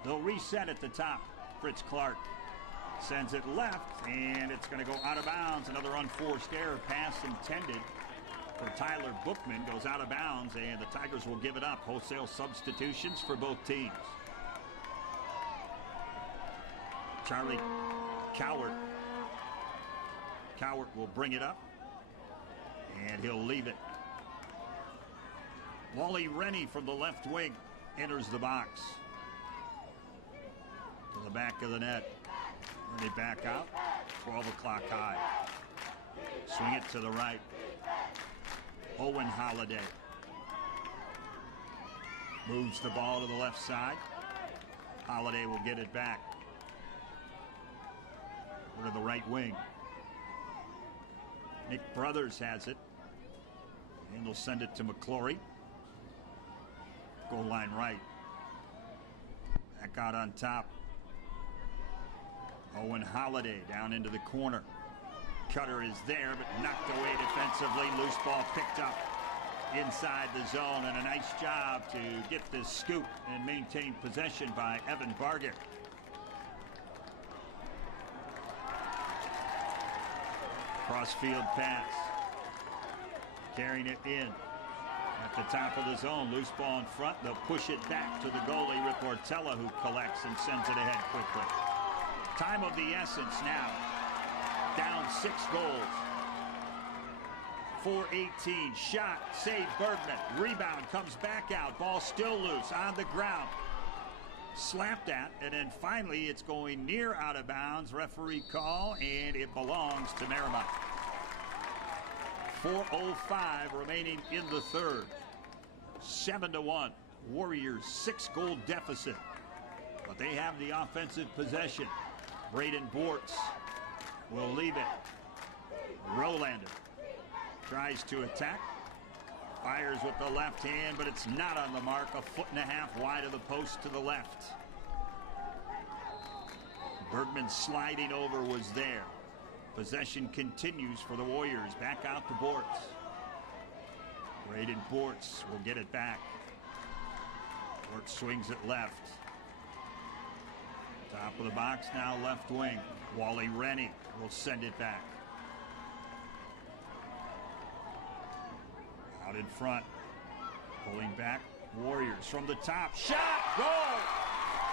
They'll reset at the top. Fritz Clark sends it left, and it's going to go out of bounds. Another unforced error. Pass intended for Tyler Bookman goes out of bounds, and the Tigers will give it up. Wholesale substitutions for both teams. Charlie Cowart will bring it up, and he'll leave it. Wally Rennie from the left wing enters the box. To the back of the net. And they back out. 12 o'clock high. Swing it to the right. Owen Holiday moves the ball to the left side. Holiday will get it back. Over to the right wing. Nick Brothers has it. And they'll send it to McClory. Goal line right. Back out on top. Owen Holiday down into the corner. Cutter is there, but knocked away defensively. Loose ball picked up inside the zone, and a nice job to get this scoop and maintain possession by Evan Barger. Cross-field pass. Carrying it in at the top of the zone. Loose ball in front. They'll push it back to the goalie, Riportella, who collects and sends it ahead quickly. Time of the essence now. Down 6 goals. 4:18. Shot. Save Bergman. Rebound. Comes back out. Ball still loose on the ground. Slapped at. And then finally it's going near out of bounds. Referee call. And it belongs to Mariemont. 4:05 remaining in the third. 7-1. Warriors 6-goal deficit. But they have the offensive possession. Braden Bortz will leave it. Rolander tries to attack. Fires with the left hand, but it's not on the mark. 1.5 feet wide of the post to the left. Bergman sliding over was there. Possession continues for the Warriors. Back out to Bortz. Braden Bortz will get it back. Bortz swings it left. Top of the box now, left wing. Wally Rennie will send it back. Out in front. Pulling back. Warriors from the top. Shot! Goal!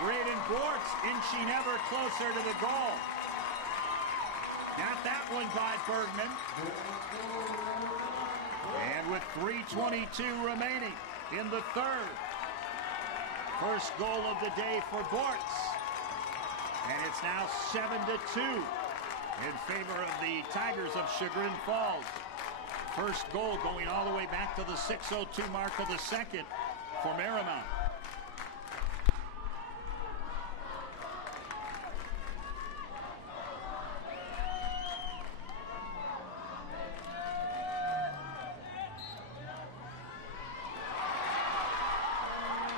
Braden Bortz inching ever closer to the goal. Got that one by Bergman. And with 3:22 remaining in the third. First goal of the day for Bortz. And it's now 7-2 in favor of the Tigers of Chagrin Falls. First goal going all the way back to the 6:02 mark of the second for Mariemont.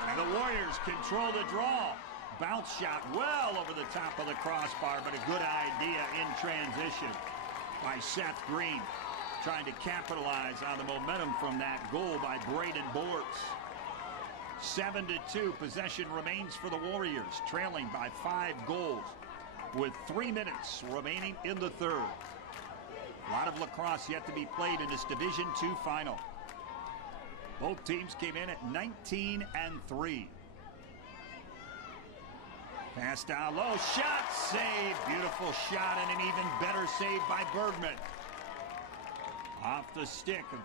And the Warriors control the draw. Bounce shot well over the top of the crossbar, but a good idea in transition by Seth Green, trying to capitalize on the momentum from that goal by Braden Bortz. 7-2. Possession remains for the Warriors, trailing by 5 goals with 3 minutes remaining in the third. A lot of lacrosse yet to be played in this Division II final. Both teams came in at 19-3. Pass down low, shot, save, beautiful shot, and an even better save by Bergman. Off the stick of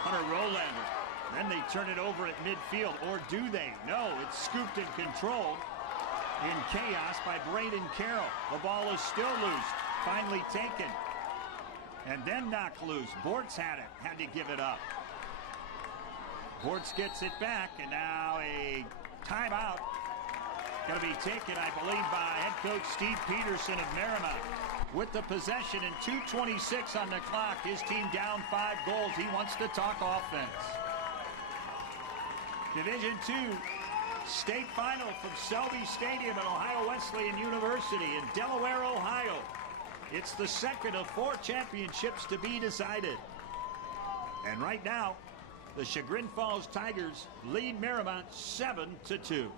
Hunter Rolander. Then they turn it over at midfield, or do they? No, it's scooped and controlled in chaos by Braden Carroll. The ball is still loose, finally taken. And then knocked loose. Bortz had it, had to give it up. Bortz gets it back, and now a timeout. Going to be taken, I believe, by head coach Steve Peterson of Mariemont. With the possession and 2:26 on the clock, his team down 5 goals. He wants to talk offense. Division II state final from Selby Stadium at Ohio Wesleyan University in Delaware, Ohio. It's the second of 4 championships to be decided. And right now, the Chagrin Falls Tigers lead Mariemont 7-2.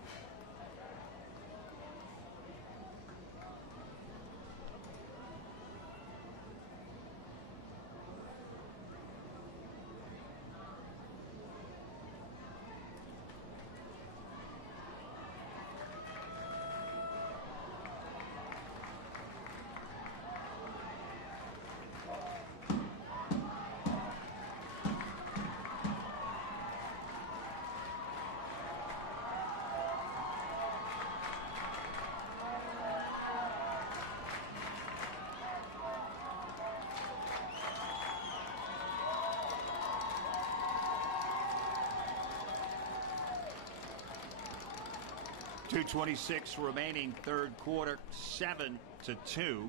.226 remaining third quarter, 7-2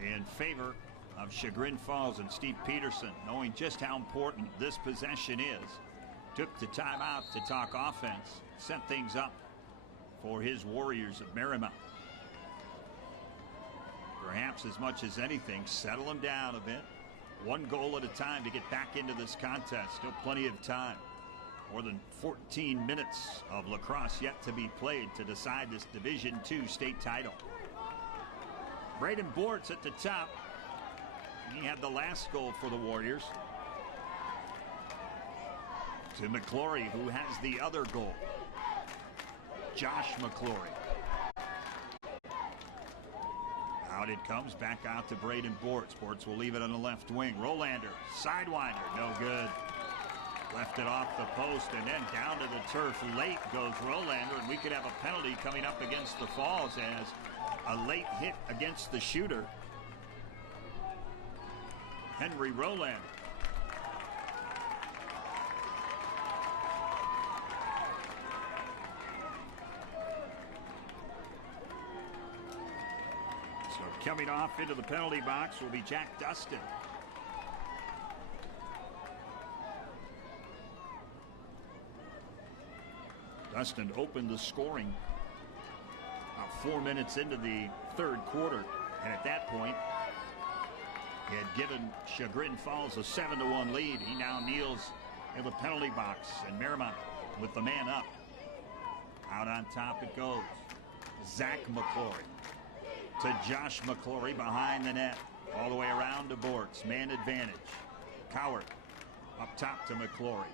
in favor of Chagrin Falls, and Steve Peterson, knowing just how important this possession is, took the timeout to talk offense, set things up for his Warriors of Mariemont. Perhaps as much as anything, settle them down a bit, One goal at a time to get back into this contest. Still plenty of time. More than 14 minutes of lacrosse yet to be played to decide this Division II state title. Braden Bortz at the top. He had the last goal for the Warriors. To McClory, who has the other goal. Josh McClory. Out it comes, back out to Braden Bortz. Bortz will leave it on the left wing. Rolander, sidewinder, no good. Left it off the post, and then down to the turf late goes Rolander, and we could have a penalty coming up against the Falls as a late hit against the shooter, Henry Rolander. So coming off into the penalty box will be Jack Dustin. Dustin opened the scoring about 4 minutes into the third quarter, and at that point he had given Chagrin Falls a 7-1 lead. He now kneels in the penalty box, and Mariemont with the man up. Out on top it goes. Zach McClory to Josh McClory behind the net, all the way around to Bortz. Man advantage. Coward up top to McClory.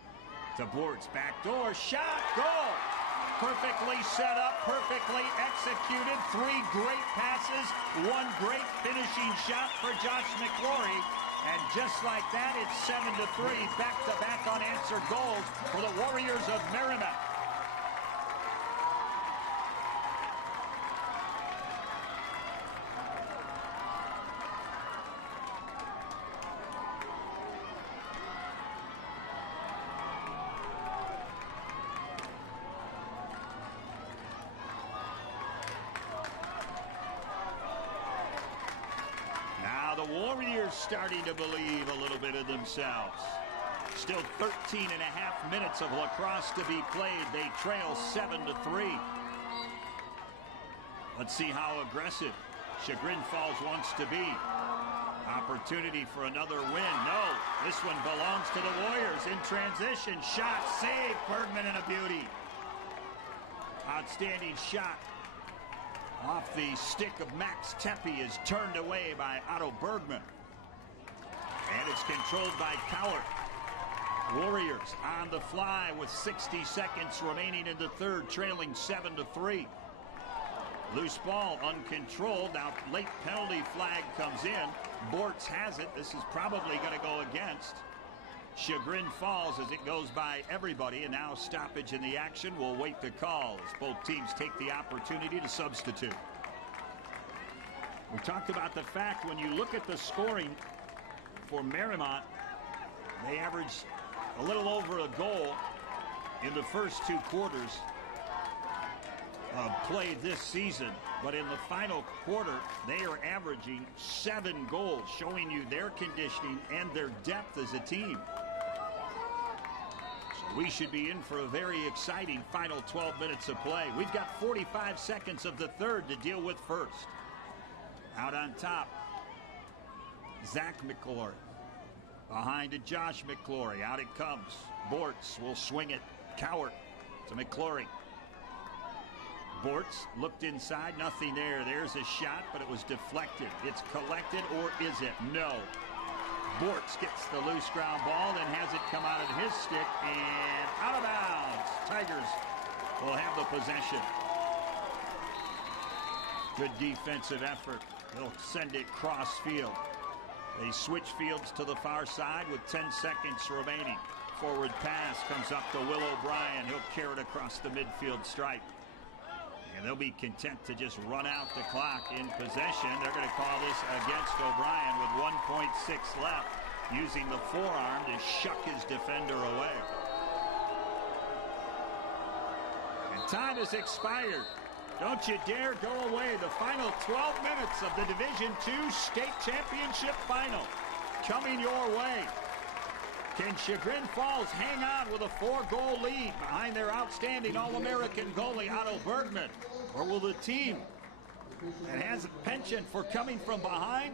To Bortz, backdoor shot, goal! Perfectly set up, perfectly executed. 3 great passes, 1 great finishing shot for Josh McClory. And just like that, it's 7-3, back-to-back unanswered goals for the Warriors of Mariemont. Warriors starting to believe a little bit of themselves. Still 13 and a half minutes of lacrosse to be played. They trail 7-3. Let's see how aggressive Chagrin Falls wants to be. Opportunity for another win. No, this one belongs to the Warriors. In transition, shot, save, Bergman, and a beauty. Outstanding shot. Off the stick of Max Tepe is turned away by Otto Bergman. And it's controlled by Coward. Warriors on the fly with 60 seconds remaining in the third, trailing 7-3. Loose ball, uncontrolled. Now late penalty flag comes in. Bortz has it. This is probably going to go against Chagrin Falls as it goes by everybody, and now stoppage in the action. We'll wait the call as both teams take the opportunity to substitute. We talked about the fact when you look at the scoring for Mariemont, they averaged a little over a goal in the first 2 quarters of play this season, but in the final quarter they are averaging 7 goals, showing you their conditioning and their depth as a team. We should be in for a very exciting final 12 minutes of play. We've got 45 seconds of the third to deal with first. Out on top, Zach McClory. Behind to Josh McClory. Out it comes. Bortz will swing it. Coward to McClory. Bortz looked inside. Nothing there. There's a shot, but it was deflected. It's collected, or is it? No. Bortz gets the loose ground ball, then has it come out of his stick and out of bounds. Tigers will have the possession. Good defensive effort. They'll send it cross field. They switch fields to the far side with 10 seconds remaining. Forward pass comes up to Will O'Brien. He'll carry it across the midfield stripe. And they'll be content to just run out the clock in possession. They're going to call this against O'Brien with 1.6 left, using the forearm to shuck his defender away. And time has expired. Don't you dare go away. The final 12 minutes of the Division II State Championship Final coming your way. Can Chagrin Falls hang on with a 4-goal lead behind their outstanding All-American goalie Otto Bergman? Or will the team that has a penchant for coming from behind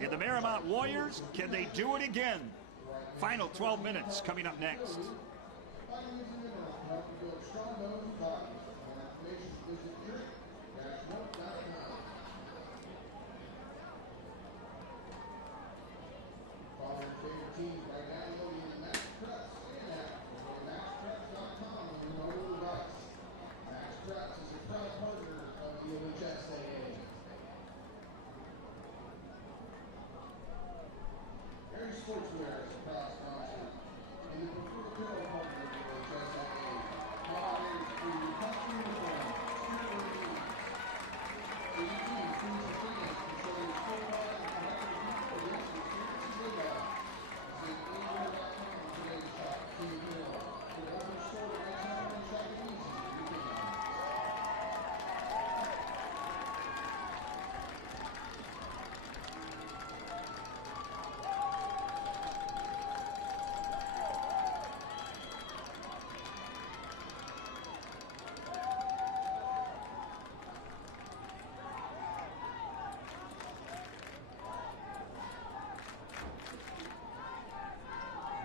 And the Mariemont Warriors, can they do it again? Final 12 minutes coming up next.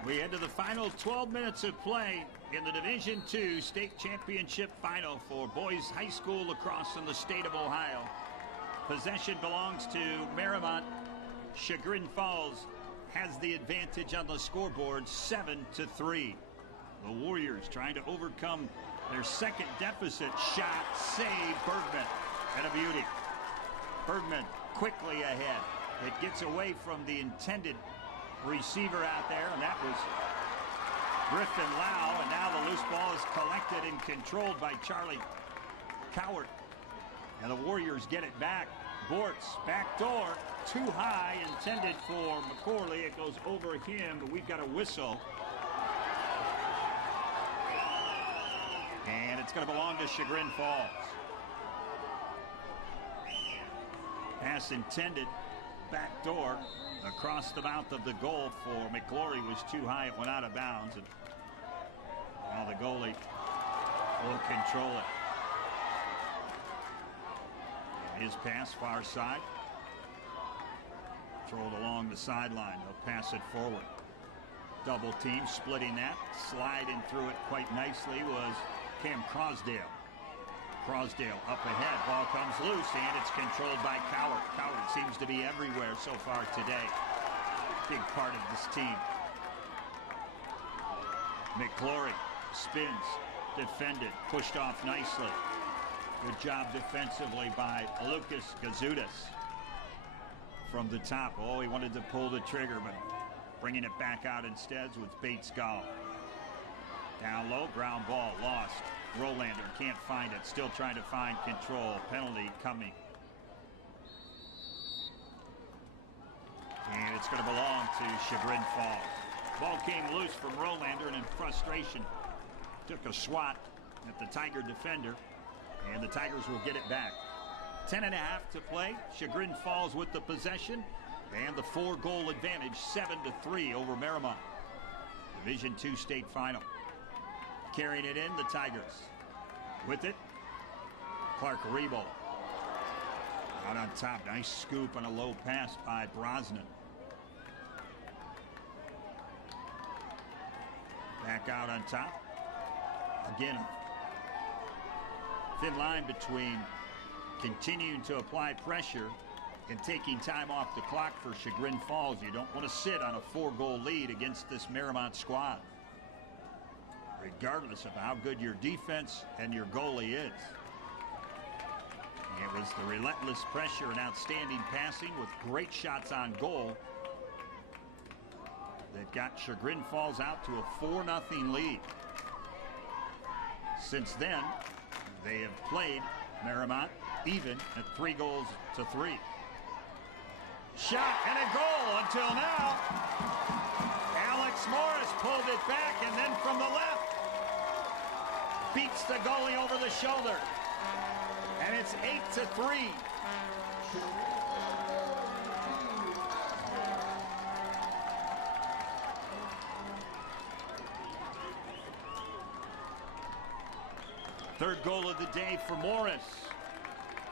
We head to the final 12 minutes of play in the Division II State Championship Final for boys high school lacrosse in the state of Ohio. Possession belongs to Mariemont. Chagrin Falls has the advantage on the scoreboard, 7-3. The Warriors trying to overcome their second deficit. Shot, save, Bergman, and a beauty. Bergman quickly ahead. It gets away from the intended receiver out there, and that was Griffin Lau, and now the loose ball is collected and controlled by Charlie Cowart, and the Warriors get it back. Bortz, back door, too high, intended for McCorley. It goes over him, but we've got a whistle, and it's going to belong to Chagrin Falls. Pass intended, back door, across the mouth of the goal for McClory was too high. It went out of bounds. And now the goalie will control it. And his pass far side. Controlled along the sideline. They'll pass it forward. Double team splitting that. Sliding through it quite nicely was Cam Crosdale. Crosdale up ahead. Ball comes loose, and it's controlled by Cowart. Cowart seems to be everywhere so far today. Big part of this team. McClory spins, defended, pushed off nicely. Good job defensively by Lucas Gazudas. From the top. Oh, he wanted to pull the trigger, but bringing it back out instead was Bates Gall. Down low, ground ball lost. Rolander can't find it. Still trying to find control. Penalty coming. And it's going to belong to Chagrin Falls. Ball came loose from Rolander, and in frustration took a swat at the Tiger defender, and the Tigers will get it back. 10.5 to play. Chagrin Falls with the possession and the 4-goal advantage, 7-3 over Mariemont. Division II state final. Carrying it in, the Tigers. With it, Clark Rebo. Out on top, nice scoop on a low pass by Brosnan. Back out on top. Again, thin line between continuing to apply pressure and taking time off the clock for Chagrin Falls. You don't want to sit on a 4-goal lead against this Mariemont squad, regardless of how good your defense and your goalie is. It was the relentless pressure and outstanding passing with great shots on goal that got Chagrin Falls out to a 4-0 lead. Since then, they have played Mariemont even at 3-3. Shot and a goal until now. Alex Morris pulled it back, and then from the left beats the goalie over the shoulder, and it's 8-3. Third goal of the day for Morris,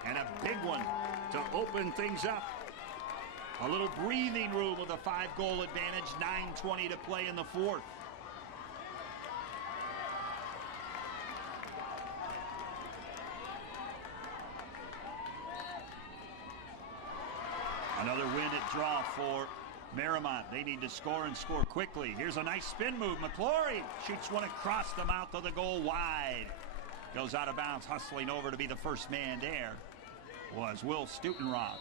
and a big one to open things up. A little breathing room with a 5-goal advantage, 9:20 to play in the fourth. Another win at draw for Mariemont. They need to score and score quickly. Here's a nice spin move. McClory shoots one across the mouth of the goal wide. Goes out of bounds, hustling over to be the first man there was Will Stutenrock.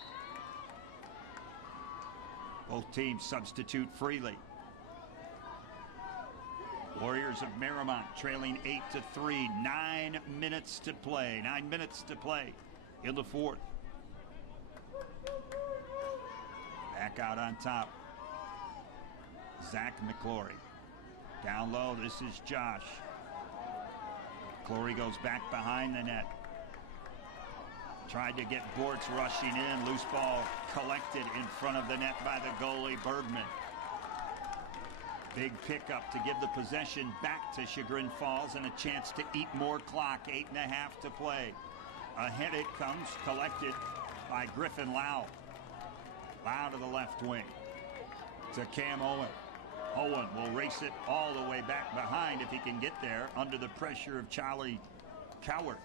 Both teams substitute freely. Warriors of Mariemont trailing 8-3. 9 minutes to play. 9 minutes to play in the fourth. Back out on top. Zach McClory. Down low, this is Josh. McClory goes back behind the net. Tried to get Bortz rushing in. Loose ball collected in front of the net by the goalie, Bergman. Big pickup to give the possession back to Chagrin Falls and a chance to eat more clock. 8.5 to play. Ahead it comes, collected by Griffin Lau. Lau to the left wing. To Cam Owen. Owen will race it all the way back behind if he can get there under the pressure of Charlie Coward.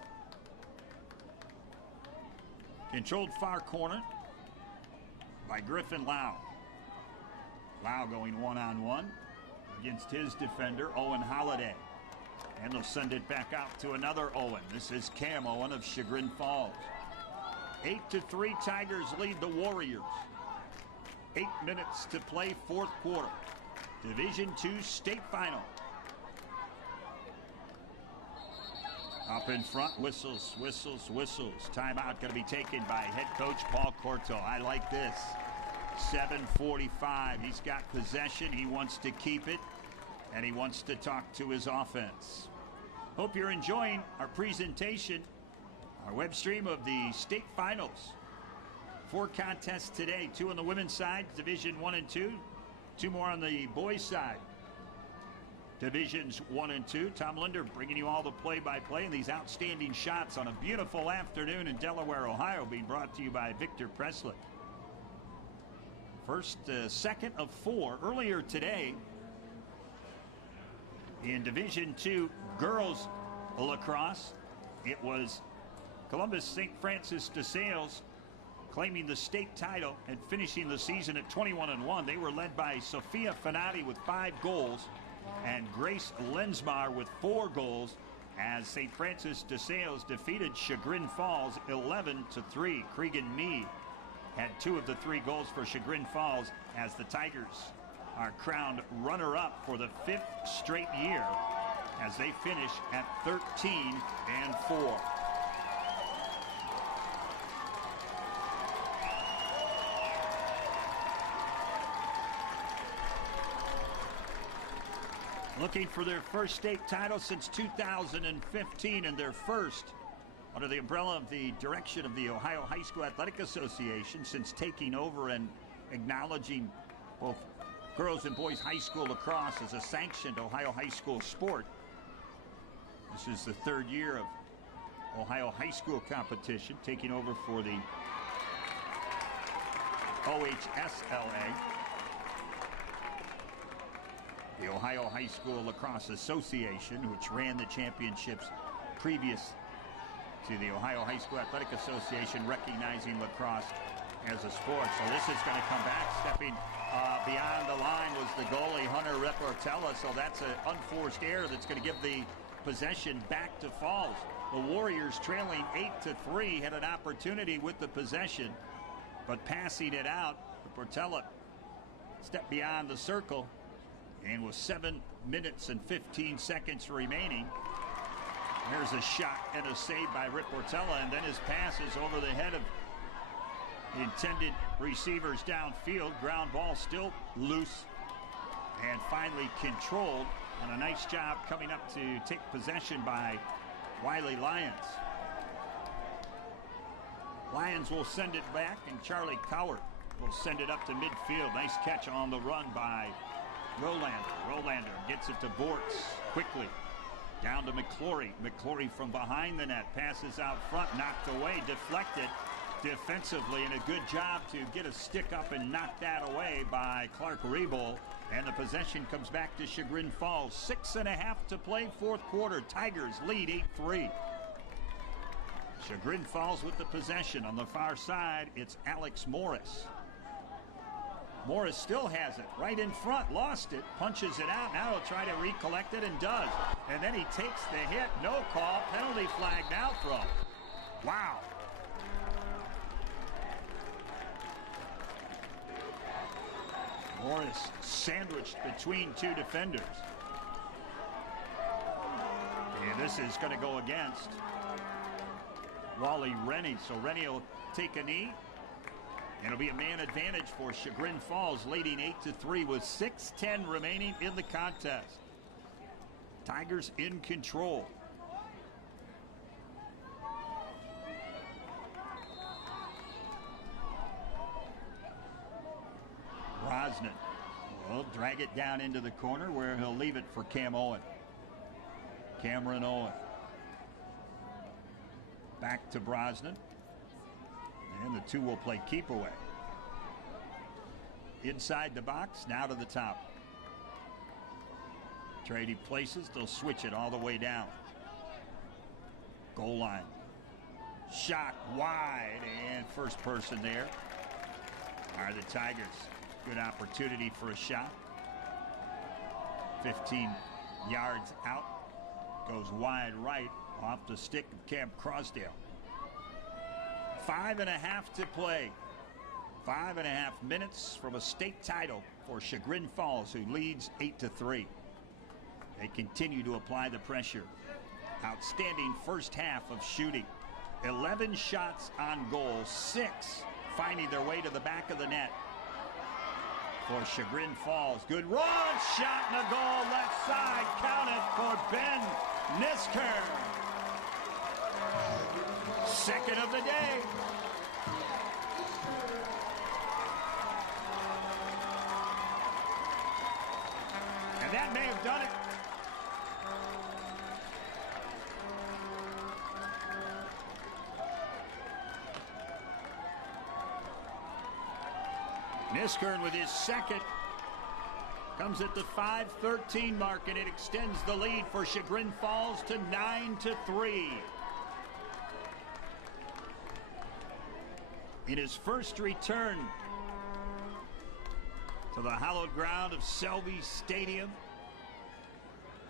Controlled far corner by Griffin Lau. Lau going one-on-one against his defender, Owen Holliday. And they'll send it back out to another Owen. This is Cam Owen of Chagrin Falls. 8-3, Tigers lead the Warriors. 8 minutes to play, fourth quarter. Division II state final. Up in front, whistles, whistles, whistles. Timeout going to be taken by head coach Paul Corto. I like this. 7:45. He's got possession. He wants to keep it, and he wants to talk to his offense. Hope you're enjoying our presentation, our web stream of the state finals. 4 contests today, 2 on the women's side, Division I and II, 2 more on the boys' side. Divisions 1 and 2. Tom Linder bringing you all the play-by-play and these outstanding shots on a beautiful afternoon in Delaware, Ohio, being brought to you by Victor Presley. First, second of 4 earlier today in Division II girls lacrosse. It was Columbus St. Francis de Sales claiming the state title and finishing the season at 21-1. They were led by Sophia Fanati with 5 goals and Grace Lensmar with 4 goals as St. Francis de Sales defeated Chagrin Falls 11-3. Cregan Mee had 2 of the 3 goals for Chagrin Falls as the Tigers are crowned runner-up for the 5th straight year as they finish at 13-4. Looking for their first state title since 2015 and their first under the umbrella of the direction of the Ohio High School Athletic Association since taking over and acknowledging both girls and boys high school lacrosse as a sanctioned Ohio high school sport. This is the 3rd year of Ohio high school competition, taking over for the OHSLA. The Ohio High School Lacrosse Association, which ran the championships previous to the Ohio High School Athletic Association recognizing lacrosse as a sport. So this is going to come back. Stepping beyond the line was the goalie, Hunter Reportella. So that's an unforced error that's going to give the possession back to Falls. The Warriors trailing 8-3 had an opportunity with the possession, but passing it out, Reportella stepped beyond the circle. And with 7 minutes and 15 seconds remaining, there's a shot and a save by Rip Portella, and then his pass is over the head of the intended receivers downfield. Ground ball still loose and finally controlled, and a nice job coming up to take possession by Wiley Lyons. Lyons will send it back, and Charlie Coward will send it up to midfield. Nice catch on the run by Rolander. Rolander gets it to Bortz quickly. Down to McClory. McClory from behind the net. Passes out front. Knocked away. Deflected. defensively, and a good job to get a stick up and knock that away by Clark Riebel. And the possession comes back to Chagrin Falls. 6.5 to play, fourth quarter. Tigers lead 8-3. Chagrin Falls with the possession. On the far side, it's Alex Morris. Morris still has it right in front, lost it, punches it out. Now he'll try to recollect it and does. And then he takes the hit, no call, penalty flag now throw. Wow. Morris sandwiched between two defenders. And this is going to go against Wally Rennie. So Rennie will take a knee. And it'll be a man advantage for Chagrin Falls, leading 8-3 with 6:10 remaining in the contest. Tigers in control. Brosnan will drag it down into the corner where he'll leave it for Cam Owen. Cameron Owen. Back to Brosnan. And the two will play keep away. Inside the box, now to the top. Trading places, they'll switch it all the way down. Goal line. Shot wide, and first person there are the Tigers. Good opportunity for a shot. 15 yards out. Goes wide right off the stick of Cam Crosdale. 5.5 to play. 5.5 minutes from a state title for Chagrin Falls, who leads 8-3. They continue to apply the pressure. Outstanding first half of shooting. 11 shots on goal, 6 finding their way to the back of the net for Chagrin Falls. Good run, shot and a goal, left side, counted for Ben Nisker. Second of the day. And that may have done it. Niskern with his second comes at the 5:13 mark, and it extends the lead for Chagrin Falls to 9-3. In his first return to the hallowed ground of Selby Stadium,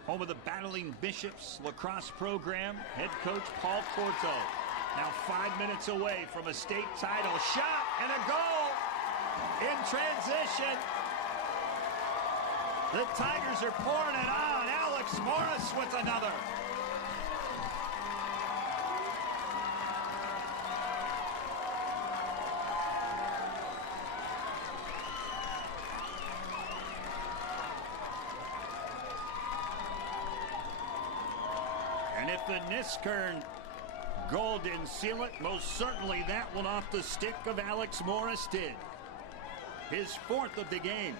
home of the Battling Bishops lacrosse program, head coach Paul Corto now 5 minutes away from a state title. Shot and a goal in transition. The Tigers are pouring it on. Alex Morris with another. And if the Niskern goal didn't seal it, most certainly that one off the stick of Alex Morris did. His fourth of the game.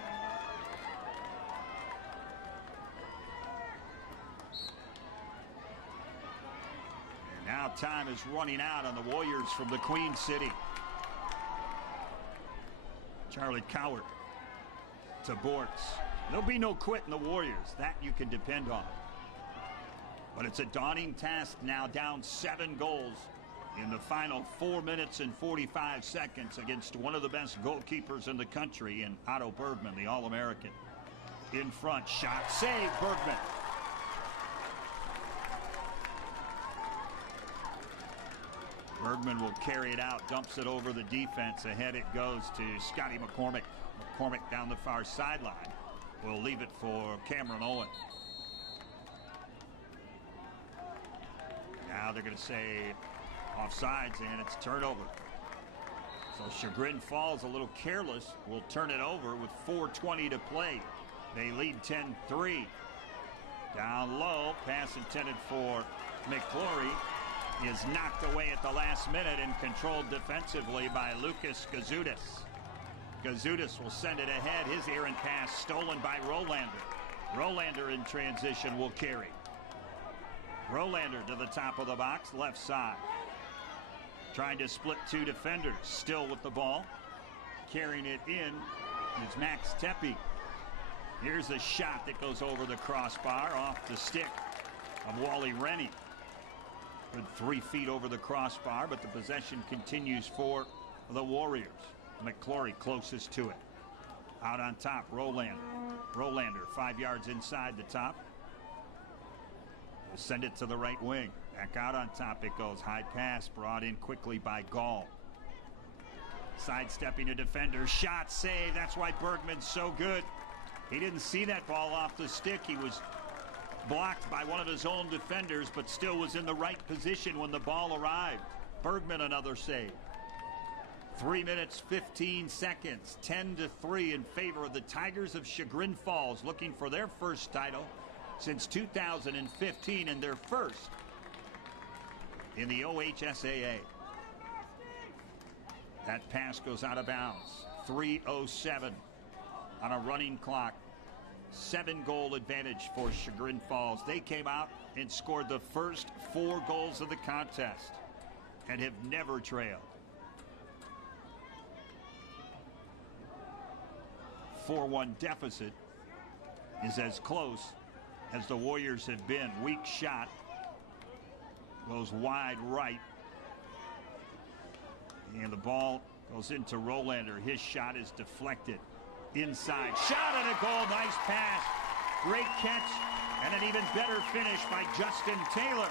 And now time is running out on the Warriors from the Queen City. Charlie Coward to Bortz. There'll be no quit in the Warriors. That you can depend on. But it's a daunting task now, down 7 goals in the final 4 minutes and 45 seconds against one of the best goalkeepers in the country in Otto Bergman, the All-American. In front, shot, save, Bergman. Bergman will carry it out, dumps it over the defense. Ahead it goes to Scotty McCormick. McCormick down the far sideline. Will leave it for Cameron Owen. Now they're going to say offsides, and it's turnover. So Chagrin Falls, a little careless, will turn it over with 4:20 to play. They lead 10-3. Down low, pass intended for McClory is knocked away at the last minute and controlled defensively by Lucas Gazudis. Gazudis will send it ahead. His errant pass stolen by Rolander. Rolander in transition will carry. Rolander to the top of the box, left side. Trying to split two defenders. Still with the ball. Carrying it in is Max Tepe. Here's a shot that goes over the crossbar off the stick of Wally Rennie. Good 3 feet over the crossbar, but the possession continues for the Warriors. McClory closest to it. Out on top, Rolander 5 yards inside the top. We'll send it to the right wing. Back out on top it goes. High pass brought in quickly by Gall. Sidestepping a defender. Shot save. That's why Bergman's so good. He didn't see that ball off the stick. He was blocked by one of his own defenders, but still was in the right position when the ball arrived. Bergman another save. 3 minutes, 15 seconds. 10-3 in favor of the Tigers of Chagrin Falls, looking for their first title since 2015 and their first in the OHSAA. That pass goes out of bounds. 3:07 on a running clock. 7-goal advantage for Chagrin Falls. They came out and scored the first 4 goals of the contest and have never trailed. 4-1 deficit is as close as the Warriors have been. Weak shot goes wide right, and the ball goes into Rolander. His shot is deflected inside. Shot and a goal. Nice pass. Great catch and an even better finish by Justin Taylor.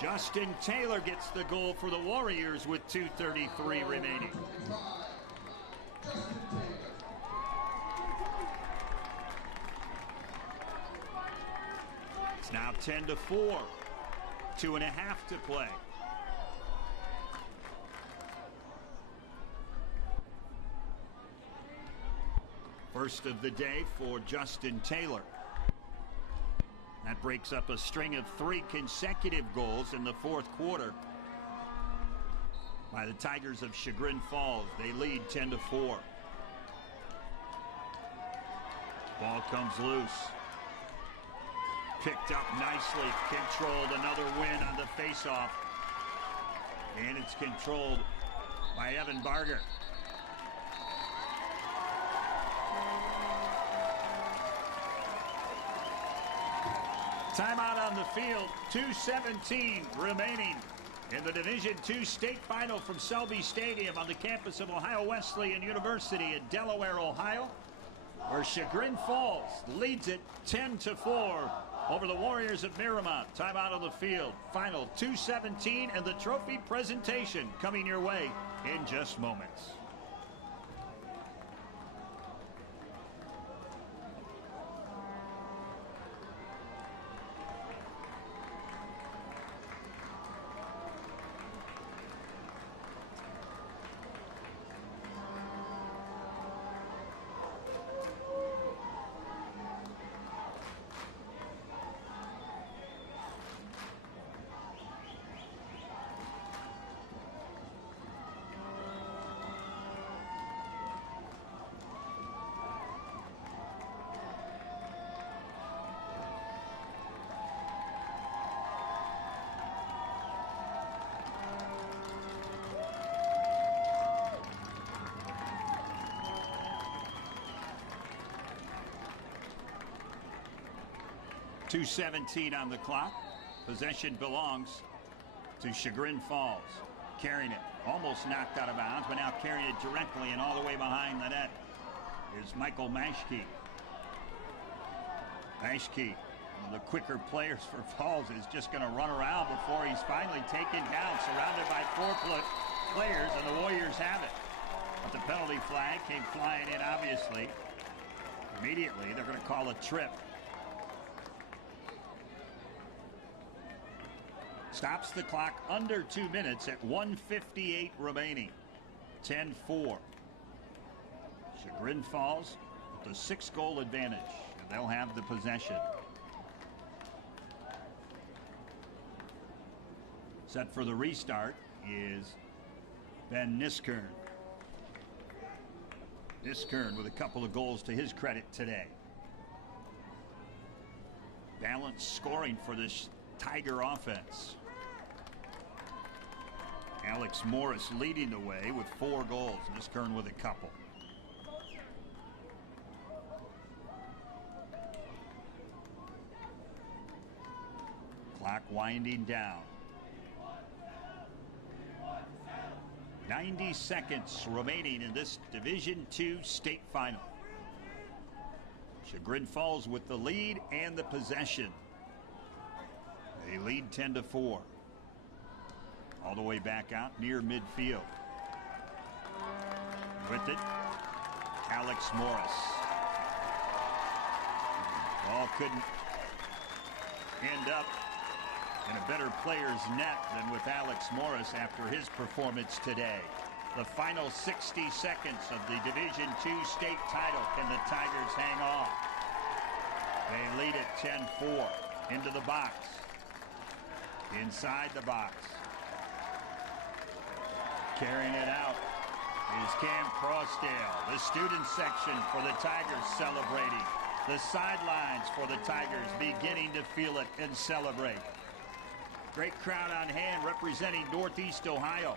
Justin Taylor gets the goal for the Warriors with 2:33 remaining. It's now 10-4. 2.5 to play. First of the day for Justin Taylor. That breaks up a string of 3 consecutive goals in the fourth quarter by the Tigers of Chagrin Falls. They lead 10-4. Ball comes loose. Picked up nicely. Controlled. Another win on the faceoff. And it's controlled by Evan Barger. Timeout on the field. 2:17 remaining in the Division II state final from Selby Stadium on the campus of Ohio Wesleyan University in Delaware, Ohio, where Chagrin Falls leads it 10-4 over the Warriors of Mariemont. Timeout on the field. Final 2:17 and the trophy presentation coming your way in just moments. .217 on the clock. Possession belongs to Chagrin Falls. Carrying it, almost knocked out of bounds, but now carrying it directly and all the way behind the net is Michael Maschke. Maschke, one of the quicker players for Falls, is just going to run around before he's finally taken down, surrounded by 4 players, and the Warriors have it. But the penalty flag came flying in, obviously. Immediately, they're going to call a trip. Stops the clock under 2 minutes at 1:58 remaining. 10-4. Chagrin Falls with a 6-goal advantage, and they'll have the possession. Set for the restart is Ben Niskern. Niskern with a couple of goals to his credit today. balanced scoring for this Tiger offense. Alex Morris leading the way with 4 goals. Niskern with a couple. Clock winding down. 90 seconds remaining in this Division II state final. Chagrin Falls with the lead and the possession. They lead 10-4. All the way back out near midfield. With it, Alex Morris. Ball couldn't end up in a better player's net than with Alex Morris after his performance today. The final 60 seconds of the Division II state title. Can the Tigers hang on? They lead at 10-4. Into the box. Inside the box. Carrying it out is Cam Crossdale. The student section for the Tigers celebrating. The sidelines for the Tigers beginning to feel it and celebrate. Great crowd on hand representing Northeast Ohio.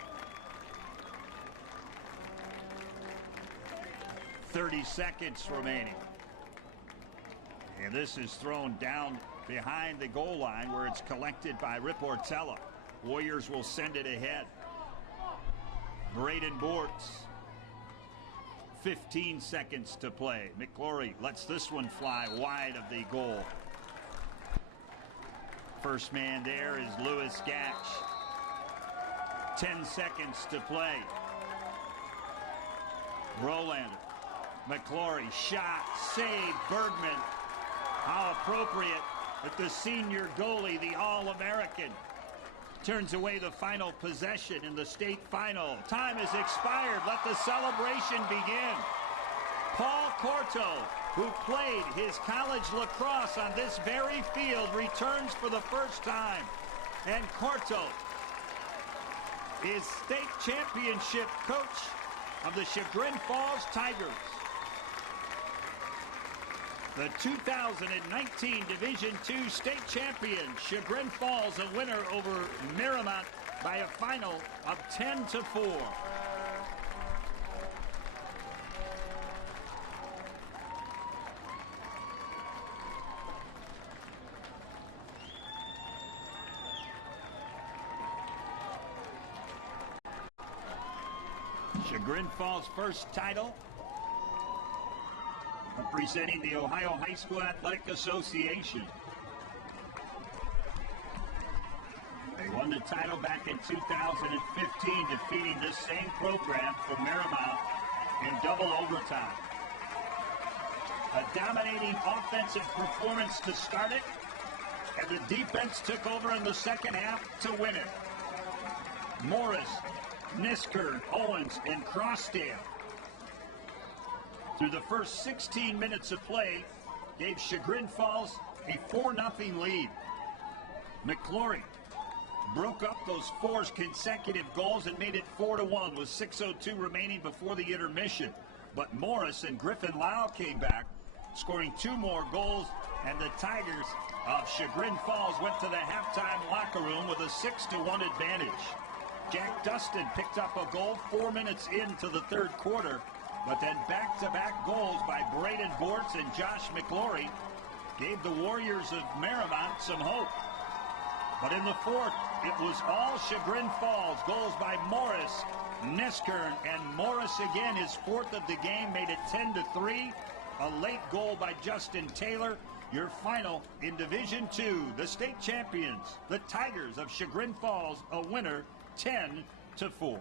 30 seconds remaining. And this is thrown down behind the goal line where it's collected by Rip Ortella. Warriors will send it ahead. Braden Bortz. 15 seconds to play. McClory lets this one fly wide of the goal. First man there is Lewis Gatch. 10 seconds to play. Rolander. McClory shot, save, Bergman. How appropriate with the senior goalie, the All-American. Turns away the final possession in the state final. Time has expired. Let the celebration begin. Paul Corto, who played his college lacrosse on this very field, returns for the first time. And Corto is state championship coach of the Chagrin Falls Tigers. The 2019 Division II state champion, Chagrin Falls, a winner over Mariemont by a final of 10-4. Chagrin Falls' first title, representing the Ohio High School Athletic Association. They won the title back in 2015, defeating this same program from Mariemont in double overtime. A dominating offensive performance to start it, and the defense took over in the second half to win it. Morris, Niskern, Owens, and Crossdale, through the first 16 minutes of play, gave Chagrin Falls a 4-0 lead. McClory broke up those 4 consecutive goals and made it 4-1 with 6:02 remaining before the intermission. But Morris and Griffin Lau came back, scoring 2 more goals, and the Tigers of Chagrin Falls went to the halftime locker room with a 6-1 advantage. Jack Dustin picked up a goal 4 minutes into the third quarter, but then back-to-back goals by Braden Bortz and Josh McClory gave the Warriors of Mariemont some hope. But in the fourth, it was all Chagrin Falls. Goals by Morris, Niskern, and Morris again. His 4th of the game made it 10-3. A late goal by Justin Taylor. Your final in Division II, the state champions, the Tigers of Chagrin Falls, a winner, 10-4.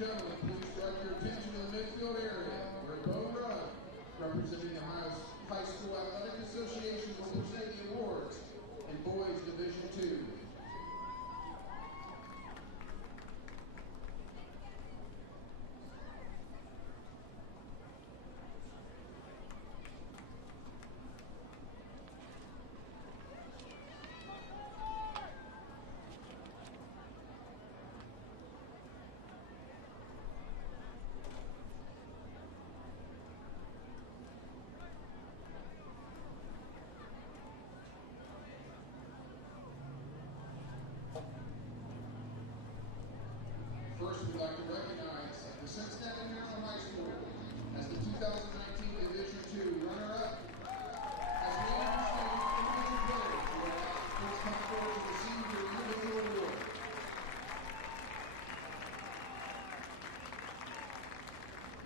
gentlemen, please direct your attention to the midfield area where Bo Run, representing the Ohio High School Athletic Association, will present the awards in Boys Division II. First, we'd like to recognize the Cincinnati Maryland High School as the 2019 Division II runner-up. As we understand, individual players who are allowed to first come forward to receive their individual award.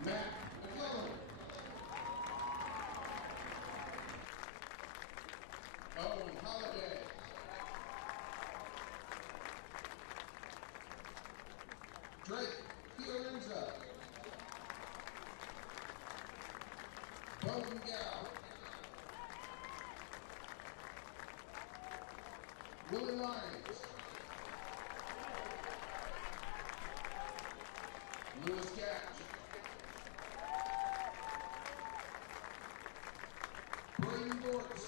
Matt McClellan. Owen Holiday. Drake Fiorenza. Bowden Gow. Willie Lyons. Lewis Gatch. Braden Dortz.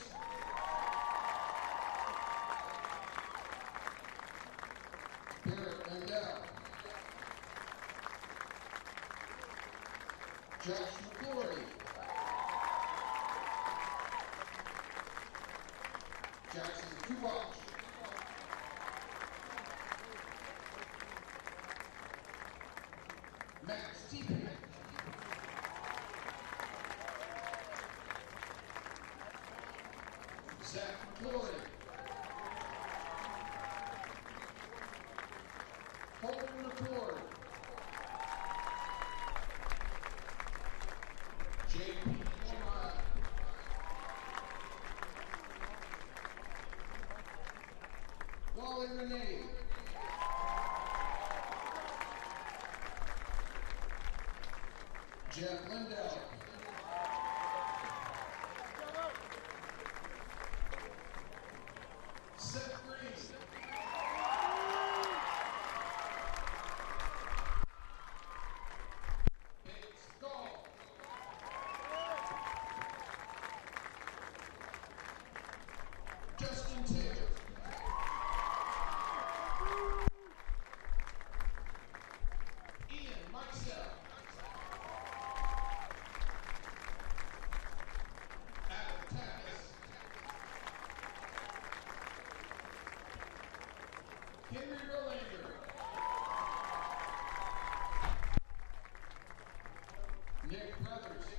Barrett Mandel. Josh McCory. Jackson Kuboch. Max Teepee. Zach McClory. Holden McCord. J.P. Mormont. Wally Renee. Jeff Lindell. Seth Green. Bates Gall. Justin Taylor. Ian Mixell. Adam Tavis. Henry Rolander. Nick Brothers.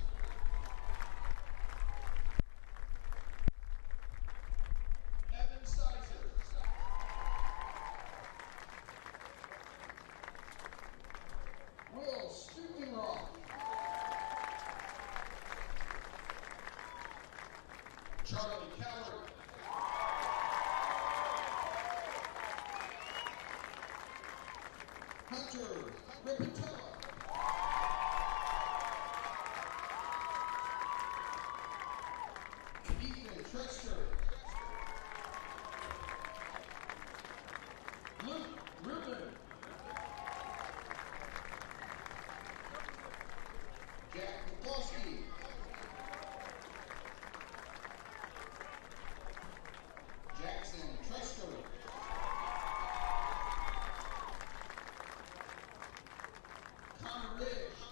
Evan Sizer. Will Stukenroth. Charlie Coward. Hunter Ripatella. Ethan Trester. Luke Rubin. Jack Kowalski. Jackson Trester. Connor Ridge.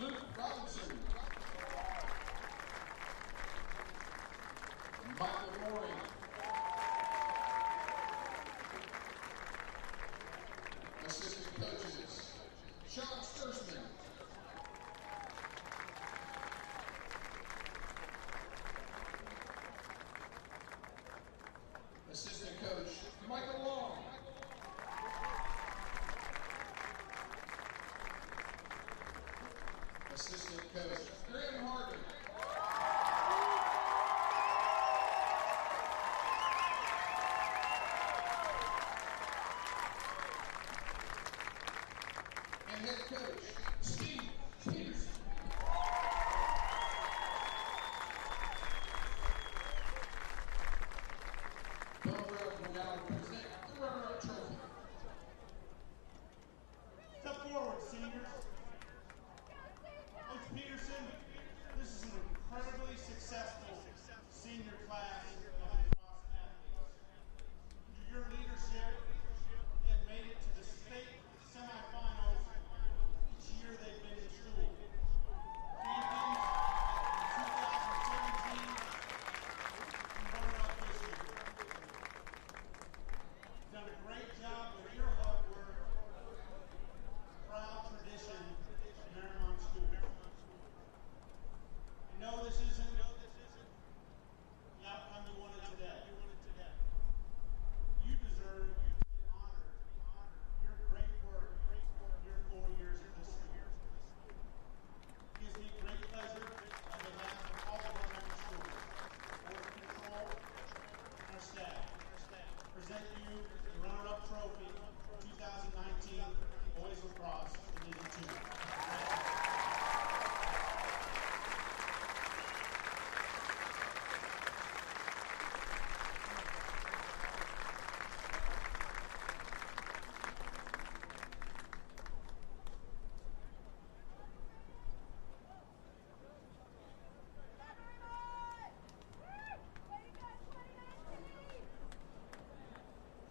Luke Robinson. Michael Mooring. Assistant coaches, Sean Stursman. Assistant coach, Michael Long. Assistant coach, Graham Harden. head coach, Steve Peterson. Bill Rose will now present the runner-up trophy. Step forward, seniors. Coach Peterson, this is an incredibly successful senior class of lacrosse athletes. Under your leadership, they have made it to the state semifinals each year they've been in school. Champions in 2017 and runner-up this year. You've done a great job with your hard work, proud tradition of Mariemont School. I know this isn't the outcome you wanted today. You deserve to be honored for your great work your 4 years at this school. It gives me great pleasure on behalf of all of our member schools, board control, and our staff, present you the runner-up trophy 2019 Boys Lacrosse Division II.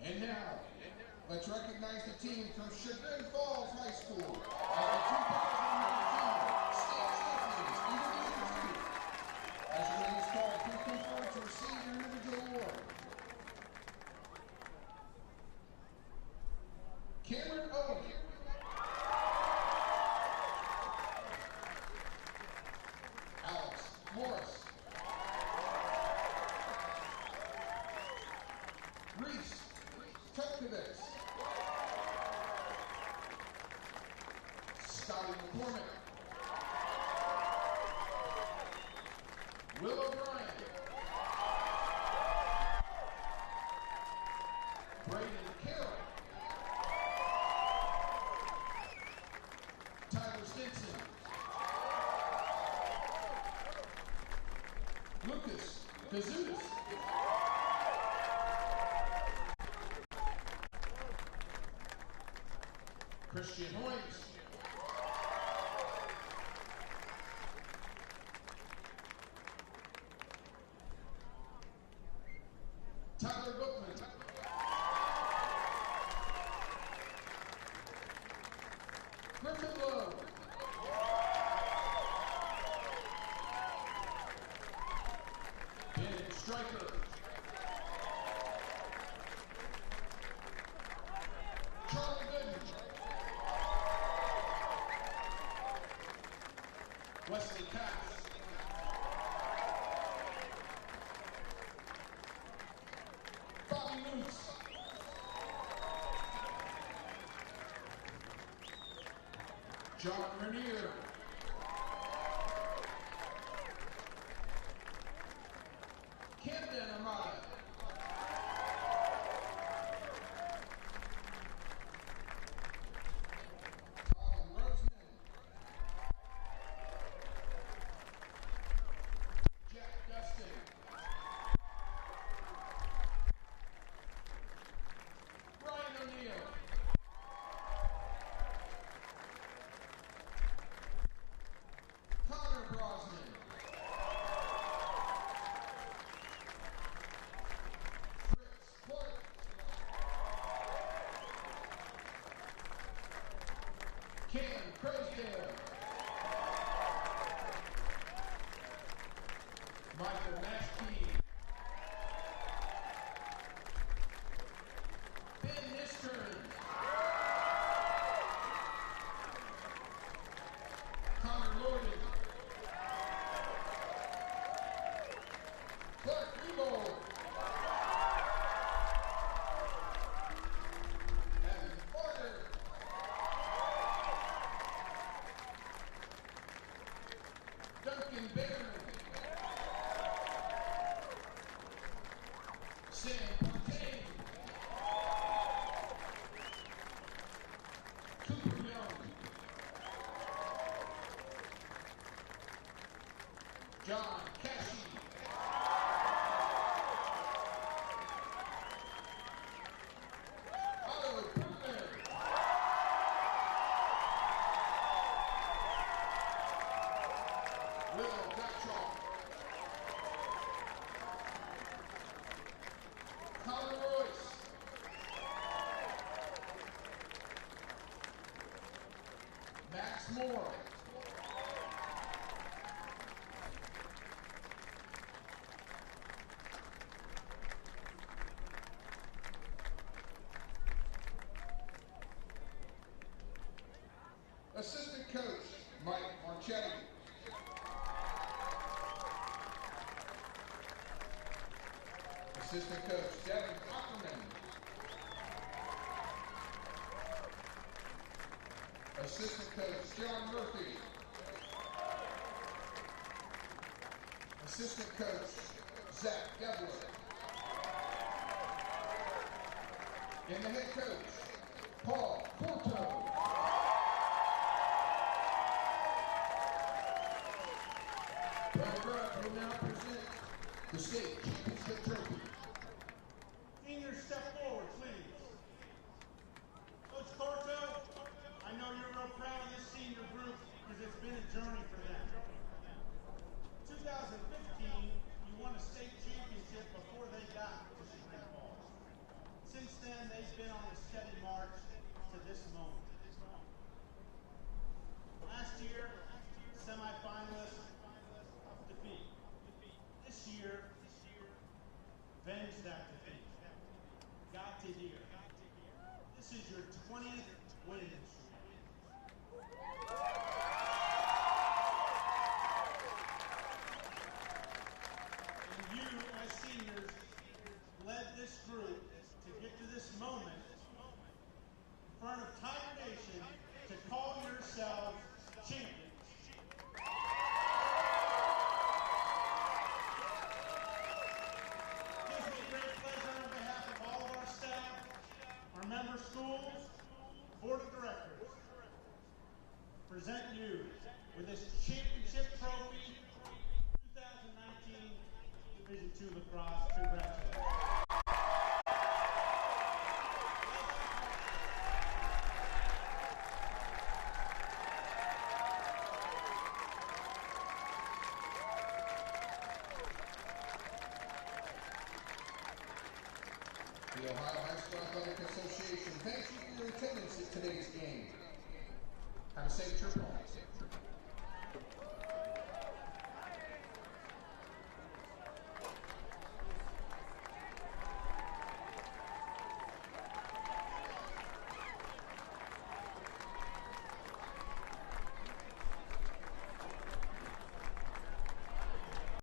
And now, let's recognize the team from Chagrin Falls High School as the 2019 State Champions in Division II. As your name is called, please come forward to receive your individual award. Cameron Owen. Alex Morris. Reese Tutkovitz. Scotty McCormick. Will O'Brien. Brayden Carroll. Tyler Stinson. Lucas Kazutis. Christian Hoyts. Tyler Bookman. Griffin Lowe. Ben Stryker. Charlie Gooden. Wesley Cass. Bobby Moose. John Renier. Camden Armada. Colin Roseman. Jack Dustin. Brian O'Neill. Connor Brosnan. Fritz Clark. Cam Crosdale. Michael Maschke. Ben Nistern. Connor Lorden. Clark Rebold. Evan Barter. Moore. Assistant coach, Mike Marchetti. Assistant coach, Devin Ackerman. Assistant coach, John Murphy. Assistant coach, Zach Devlin. And the head coach, Paul Porto. Lacrosse will now present the state championship trophy. Seniors, step forward, please. Coach Corto, I know you're real proud of this senior group because it's been a journey for them. 2015, you won a state championship before they got to Chagrin Falls. Since then, they've been on a steady march to this moment. Last year, semifinalists, tough defeat. This year, avenge that defeat. Got to hear. This is your 20th winning streak. And you, as seniors, led this group to get to this moment in front of Tiger Nation to call yourselves champions. Gives me great pleasure on behalf of all of our staff, our member schools, board of directors, present you with this championship trophy, 2019 Division II Lacrosse. Congratulations. The Ohio High School Athletic Association thanks you for your attendance at today's game. Have a safe trip home.